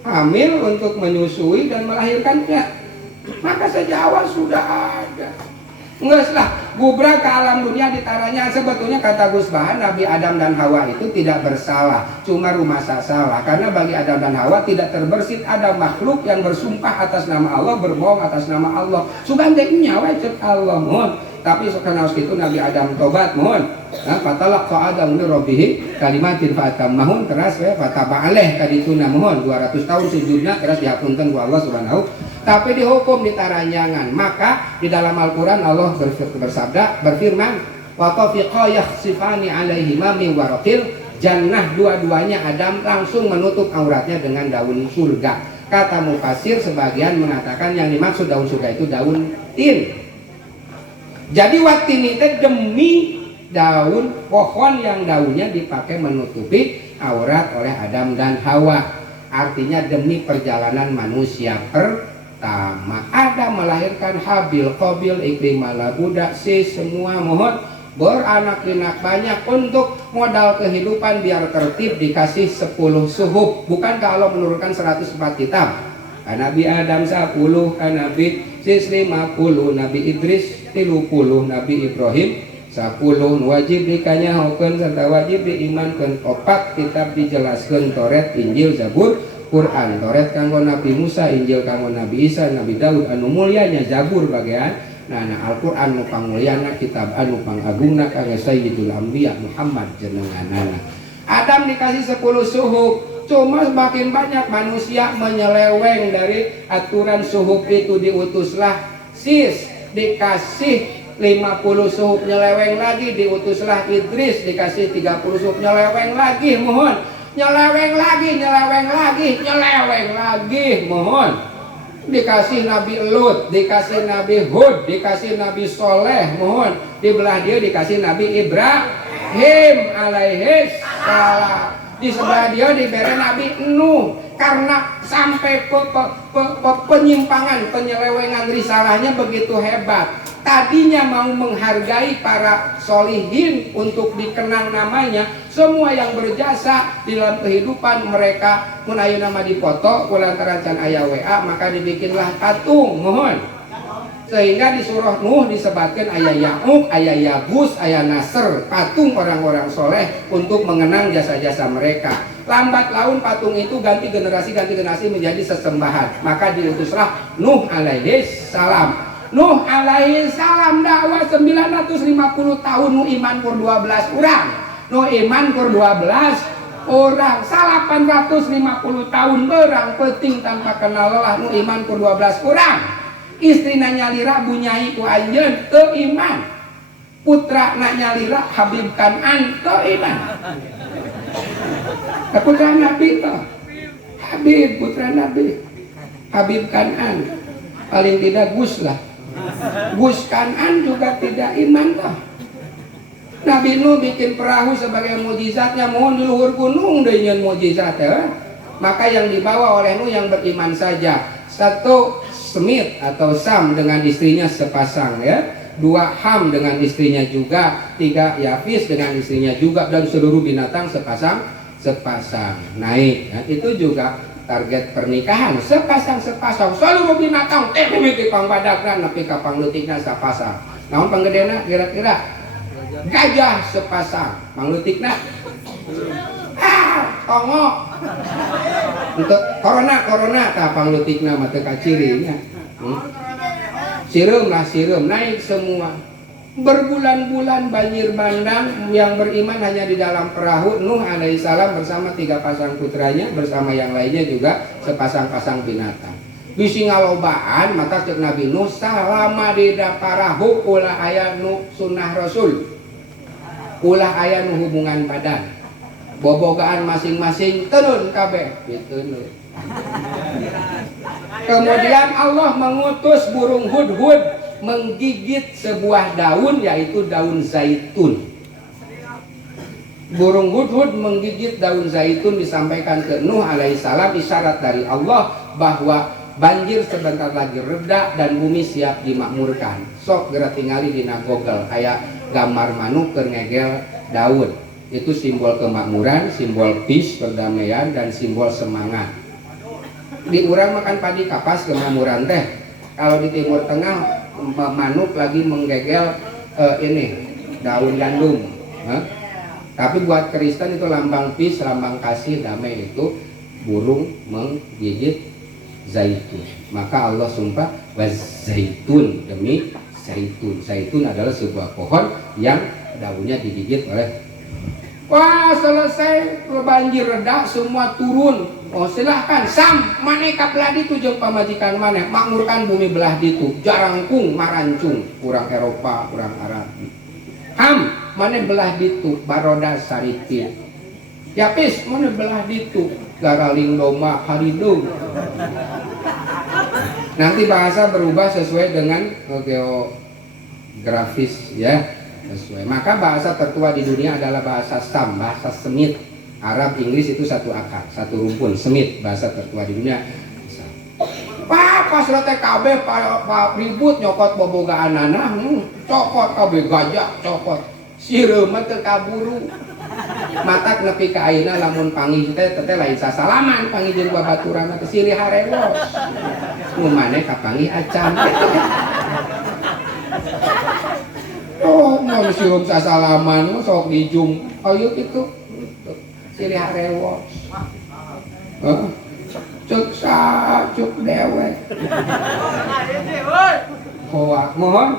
hamil, untuk menyusui dan melahirkannya. Maka sejak awal sudah ada. Nggak lah, gubrak ke alam dunia ditaranya. Sebetulnya kata Gus Bahan, Nabi Adam dan Hawa itu tidak bersalah, cuma rumah salah. Karena bagi Adam dan Hawa tidak terbersit ada makhluk yang bersumpah atas nama Allah, berbohong atas nama Allah. Sugan teh nyawa cek Allah mohon. Tapi sekarang harus itu Nabi Adam tobat mohon. Nah, fatalaqa Adam li rabbih kalimatin fa'atammahun teras we fataba alaih kadituna mohon 200 tahun sujudna teras dihapunten ku Allah Subhanahu. Tapi dihukum ditaranyangan. Maka di dalam Al-Quran Allah berfirman wa tafiqa yakhsifani alaihima min waraqil jannah. Dua-duanya Adam langsung menutup auratnya dengan daun surga. Kata mufasir sebagian mengatakan yang dimaksud daun surga itu daun tin. Jadi waktu ini demi daun pohon yang daunnya dipakai menutupi aurat oleh Adam dan Hawa. Artinya demi perjalanan manusia pertama Adam melahirkan Habil, Qabil, Ikrimah, budak semua mohon beranak-anak banyak untuk modal kehidupan biar tertib dikasih 10 suhuf. Bukankah Allah menurunkan 104 kitab? Nabi Adam 10, Nabi Sis 50, Nabi Idris 30, Nabi Ibrahim 10 wajib dikanyahokeun serta wajib diimankeun 4 kitab dijelaskeun Toret, Injil, Zabur, Quran. Toret kanggo Nabi Musa, Injil kanggo Nabi Isa, Nabi Daud anu mulyanya, Zabur bagian nah Al-Quran nu pangulyana, kitab anu pangagungna kanggo Sayyidul Anbiya Muhammad jenenganana. Adam dikasih 10 suhuf. Cuma semakin banyak manusia menyeleweng dari aturan suhuf itu. Diutuslah Sis dikasih 50 suhuf nyeleweng lagi, diutuslah Idris dikasih 30 suhuf nyeleweng lagi mohon, nyeleweng lagi mohon, dikasih Nabi Lut, dikasih Nabi Hud, dikasih Nabi Soleh mohon, di belah dia dikasih Nabi Ibrahim alaihi salam, di sebelah dia diberi Nabi Nuh. Karena sampai penyimpangan penyelewengan risalahnya begitu hebat. Tadinya mau menghargai para solihin untuk dikenang namanya, semua yang berjasa di dalam kehidupan mereka mun aya nama dipoto kulantaran can aya WA maka dibikinlah patung mohon. Sehingga di surah Nuh disebutkan aya Ya'uq, aya Yabus, aya Nasr, patung orang-orang soleh untuk mengenang jasa-jasa mereka. Lambat laun patung itu ganti generasi menjadi sesembahan. Maka diutuslah Nuh alaihi salam. Nuh alaihi salam dakwah 950 tahun nu iman pur 12 urang. nu iman kur 12 orang 850 tahun berang penting tanpa kenal lelah nu iman kur 12 orang istrina nyalira bunyai ku anjeun teu iman putra na nyalira Habib Kanan teu iman putra Nabi teu Habib putra Nabi Habib Kanan paling tidak Gus lah Gus Kanan juga tidak iman tah. Nabi Nuh bikin perahu sebagai mukjizatnya mohon di luhur gunung dengan mukjizat ya. Maka yang dibawa oleh Nuh yang beriman saja. Satu Semit atau Sam dengan istrinya sepasang ya. 2 Ham dengan istrinya juga. 3 Yafis dengan istrinya juga dan seluruh binatang sepasang naik. Nah, itu juga target pernikahan sepasang seluruh binatang mimiti pangbadagna nepi ka pangleutikna sapasang. Naon panggedena kira-kira gajah sepasang pangleutikna tongok untuk corona tah pangleutikna mah teu kacirinya sireum naik semua. Berbulan-bulan banjir bandang yang beriman hanya di dalam perahu. Nuh alaihissalam bersama 3 pasang putranya bersama yang lainnya juga sepasang-pasang binatang. Bisi ngalobaan mata cek Nabi Nuh salama di perahu ulah aya nu sunnah Rasul. Ulah aya nu hubungan badan. Bobogaan masing-masing tenun kabeh diteun. Kemudian Allah mengutus burung hudhud menggigit sebuah daun yaitu daun zaitun. Burung hudhud menggigit daun zaitun disampaikan ke Nuh alaihissalam isyarat dari Allah bahwa banjir sebentar lagi reda dan bumi siap dimakmurkan. Sok geura tingali dina Google kayak gambar manuk keur ngegel daun. Itu simbol kemakmuran, simbol peace, perdamaian dan simbol semangat. Di urang makan padi kapas kemakmuran teh. Kalau di Timur Tengah manuk lagi menggegel daun gandum. Tapi buat Kristen itu lambang peace, lambang kasih, damai itu burung menggigit zaitun. Maka Allah sumpah zaitun demi zaitun. Zaitun adalah sebuah pohon yang daunnya digigit oleh. Wah selesai banjir reda semua turun. Oh silahkan Sam maneh ka belah ditu jeung pamajikan maneh makmurkan bumi belah ditu jarangkung marancung kurang Eropa kurang Arab. Ham maneh belah ditu baroda saripin. Yapis maneh belah ditu garaling domba haridung. Nanti bahasa berubah sesuai dengan geografis ya sesuai. Maka bahasa tertua di dunia adalah bahasa Sam, bahasa Semit. Arab, Inggris itu satu akar, satu rumpun. Semit bahasa tertua di dunia. Wah, pas teh kabeh pak ribut nyokot bobogaanana, cokot kabeh gajah cokot. Sireum teh kaburu. Matak nepi ka ayeuna lamun panggih teh lain sasalaman panggih jeung babaturanna teh silih harewos. Nu maneh ka panggih acan. Oh, mau sireum sasalaman sok dijung. Ayo kitu. Silih harewos. Cuk cuk dewek. Hoa, mohon.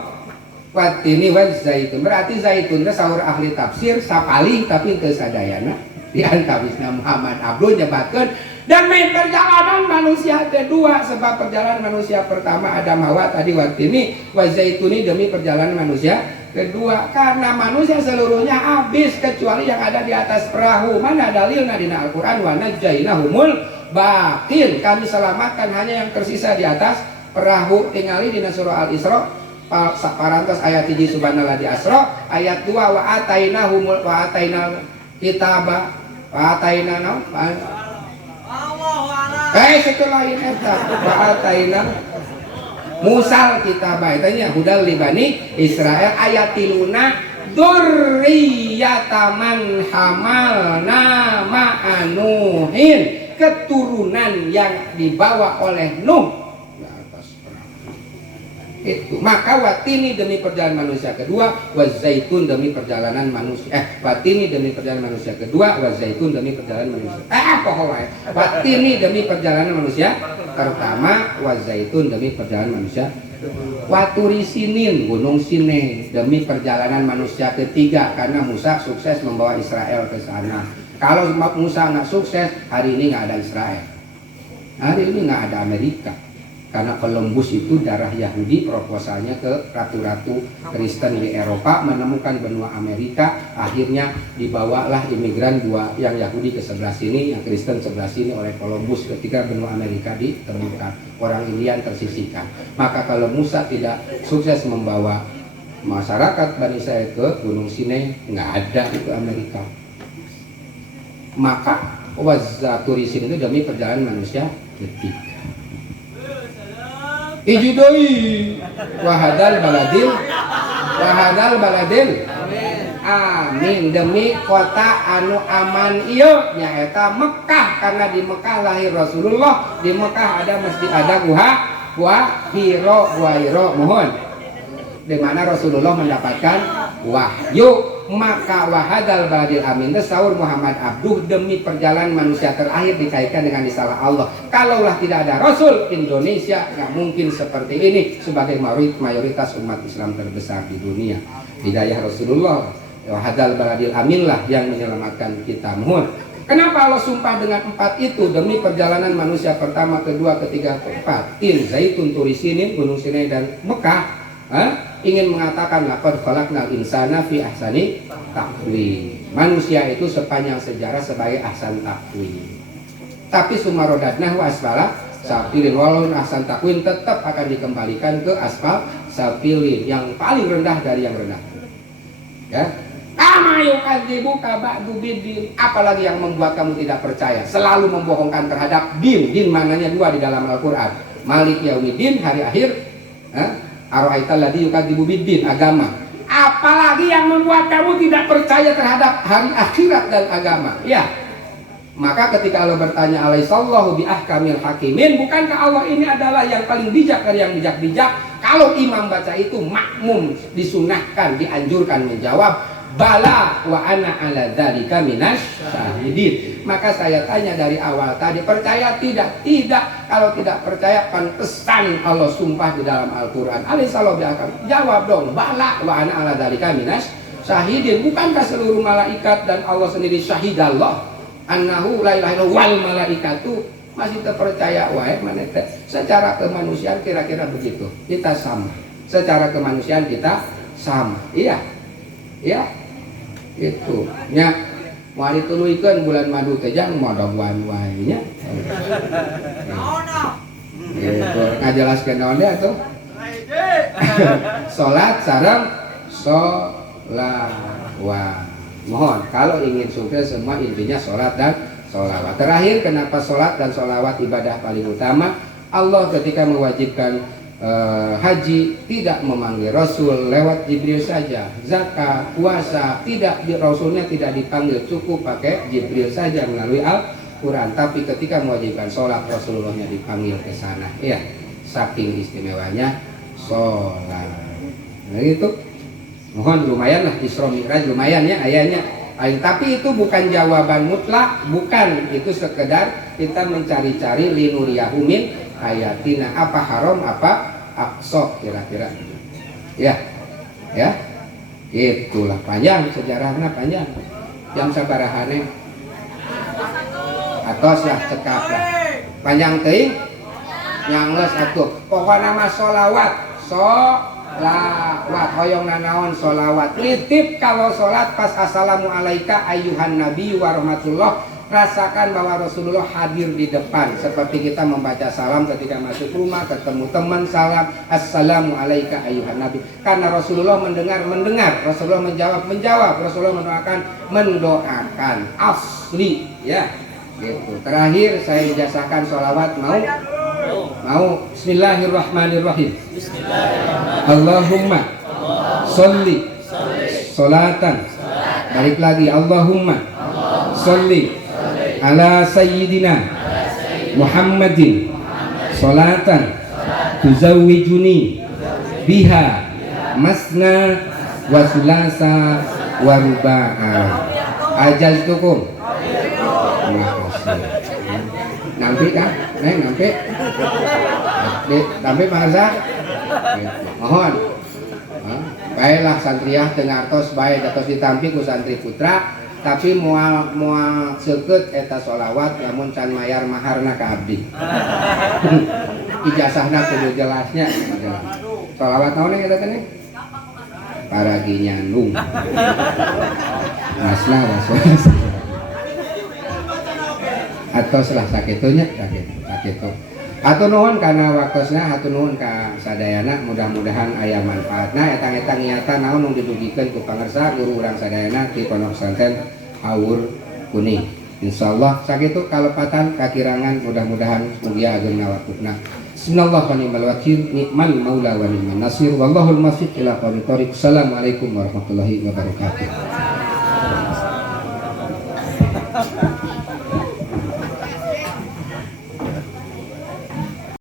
Watini wa zaitun. Berarti zaitun teh saur ahli tafsir sapalih tapi teu sadayana. Di antawisna Muhammad Abdul nyebatkeun dan perjalanan manusia kedua sebab perjalanan manusia pertama Adam Hawa tadi watini wa zaituni demi perjalanan manusia kedua karena manusia seluruhnya habis kecuali yang ada di atas perahu. Mana dalilna dina Al-Qur'an wa najainahumul baqin kami selamatkan hanya yang tersisa di atas perahu. Tingali dina surah Al-Isra parantos ayat 3 subhanallah di Asra ayat 2 wa atainahumul wa atainal kitaba wa atainana sekelain eta wa atainal Musal kita baitanya hudal libani Israel ayat tiluna dzurriyyataman hamalna ma'anuhin keturunan yang dibawa oleh Nuh di atas itu. Maka watini demi perjalanan manusia kedua wazaitun demi perjalanan manusia watini demi perjalanan manusia kedua wazaitun demi perjalanan manusia watini demi perjalanan manusia pertama, wa zaitun demi perjalanan manusia, wa turi sinin gunung Sinai demi perjalanan manusia ketiga, karena Musa sukses membawa Israel ke sana. Kalau Musa nggak sukses, hari ini nggak ada Israel, hari ini nggak ada Amerika, karena Columbus itu darah Yahudi, proposalnya ke ratu-ratu Kristen di Eropa menemukan benua Amerika. Akhirnya dibawalah imigran dua, yang Yahudi ke sebelah sini, yang Kristen sebelah sini oleh Columbus ketika benua Amerika ditemukan. Orang Indian tersisihkan. Maka kalau Musa tidak sukses membawa masyarakat Bani Israel ke gunung Sinai, nggak ada itu Amerika. Maka wazaturisin itu demi perjalanan manusia ketiga. Ijudoi wahadal baladil amin demi kota anu aman ieu nyaeta Mekah, karena di Mekah lahir Rasulullah, di Mekah ada masjid, ada gua Hiro mohon, di mana Rasulullah mendapatkan wahyu. Maka wahadal baladil amin saur Muhammad Abduh demi perjalanan manusia terakhir dikaitkan dengan risalah Allah. Kalaulah tidak ada Rasul, Indonesia nggak mungkin seperti ini sebagai mayoritas umat Islam terbesar di dunia. Hidayah Rasulullah wahadal baladil amin lah yang menyelamatkan kita. Mohon. Kenapa Allah sumpah dengan 4 itu? Demi perjalanan manusia pertama, kedua, ketiga, keempat. Tin zaitun turi sinin gunung Sinai dan Mekah. Ingin mengatakan laqad khalaqnal insana fi ahsani taqwim. Manusia itu sepanjang sejarah sebagai ahsan taqwim. Tapi sumarodadnahu asfala safilin, walau ahsan taqwim tetap akan dikembalikan ke asfal safilin, yang paling rendah dari yang rendah. Ya. Kama yukadzibuka ba'du biddin, apalagi yang membuat kamu tidak percaya, selalu membohongkan terhadap din. Din maknanya 2 di dalam Al-Qur'an. Malik yaumiddin, hari akhir. Ara'aital ladzi yukadzibu biddin, agama. Apalagi yang membuat kamu tidak percaya terhadap hari akhirat dan agama. Ya. Maka ketika Allah bertanya alaihissallahu bi ahkamil hakimin, bukankah Allah ini adalah yang paling bijak dari yang bijak-bijak? Kalau imam baca itu, makmum disunahkan, dianjurkan menjawab bala wa ana ala dzalika minasy syahidin. Maka saya tanya dari awal tadi, percaya tidak? Tidak. Kalau tidak percaya, pantesan Allah sumpah di dalam Al-Qur'an. Alaihissalam jawab dong, bala wa ana ala dzalika minasy syahidin. Bukankah seluruh malaikat dan Allah sendiri syahidallah annahu la ilaha illallah wal malaikatu? Masih terpercaya wae mana teh? Secara kemanusiaan kira-kira begitu. Kita sama. Secara kemanusiaan kita sama. Iya. Ya. Itu nya mau dituluikeun bulan madu teh jang modogan wae nya. Gitu ngajelaskeun naon teh atuh. Salat sareng sholawat. Mohon kalau ingin sukses semua intinya salat dan sholawat. Terakhir, kenapa salat dan sholawat ibadah paling utama? Allah ketika mewajibkan haji tidak memanggil Rasul, lewat Jibril saja. Zakat, puasa, tidak, Rasulnya tidak dipanggil, cukup pakai Jibril saja melalui Al-Quran. Tapi ketika mewajibkan sholat, Rasulullahnya dipanggil ke sana. Ya, saking istimewanya sholat. Nah itu, mohon lumayan lah Isra Mi'raj, lumayan ya ayatnya. Tapi itu bukan jawaban mutlak, bukan, itu sekedar kita mencari-cari linuriyahu min ayatina, apa haram apa aqsa kira-kira. Ya. Ya. Itulah panjang sejarahnya, panjang. Jam sabarahane atos lah cekap lah. Panjang teuing nyangles atuh. Pokona mah sholawat. Sholawat hoyong nanaon sholawat. Nitip kalau sholat pas assalamu alaika ayyuhan nabi wa rahmatullah. Rasakan bahwa Rasulullah hadir di depan, seperti kita membaca salam ketika masuk rumah, ketemu teman, salam assalamu alaika ayyuhan nabi. Karena Rasulullah mendengar, Rasulullah menjawab, Rasulullah mendoakan asli ya gitu. Terakhir saya ijazahkan sholawat, mau bismillahirrahmanirrahim. Allahumma sholli sholatan, balik lagi Allahumma sholli ala sayyidina Muhammadin sholatan tuzawwijuni biha masna wa sulasa wa ruba'a. Ajaztukum. Terima kasih. Nampi kan? Neng nampi. Nampi mangsa. Mohon. Baiklah santriah tengartos baik datos ditampi ku santri putra, tapi moal seukeut eta sholawat lamun can mayar maharna ka abdi. Ijazahna kudu jelasnya. Sholawat naon eta teh? Paragi nyandung. Masna was. Atos lah sakitunya sakitu. Hatur nuhun kana waktosna, hatur nuhun ka sadayana, mudah-mudahan aya manfaatna eta niatan naon nu didugikeun ku pangarsa guru urang sadayana ti Pondok Pesantren Awur Kuning. Insyaallah sakitu kalepatan kakirangan mudah-mudahan mugia ageuna waktuna. Bismillah wa ni'mal wakil, ni'mal maula wa ni'man nasir, wallahul muwaffiq ila aqwamit thoriq. Assalamualaikum warahmatullahi wabarakatuh.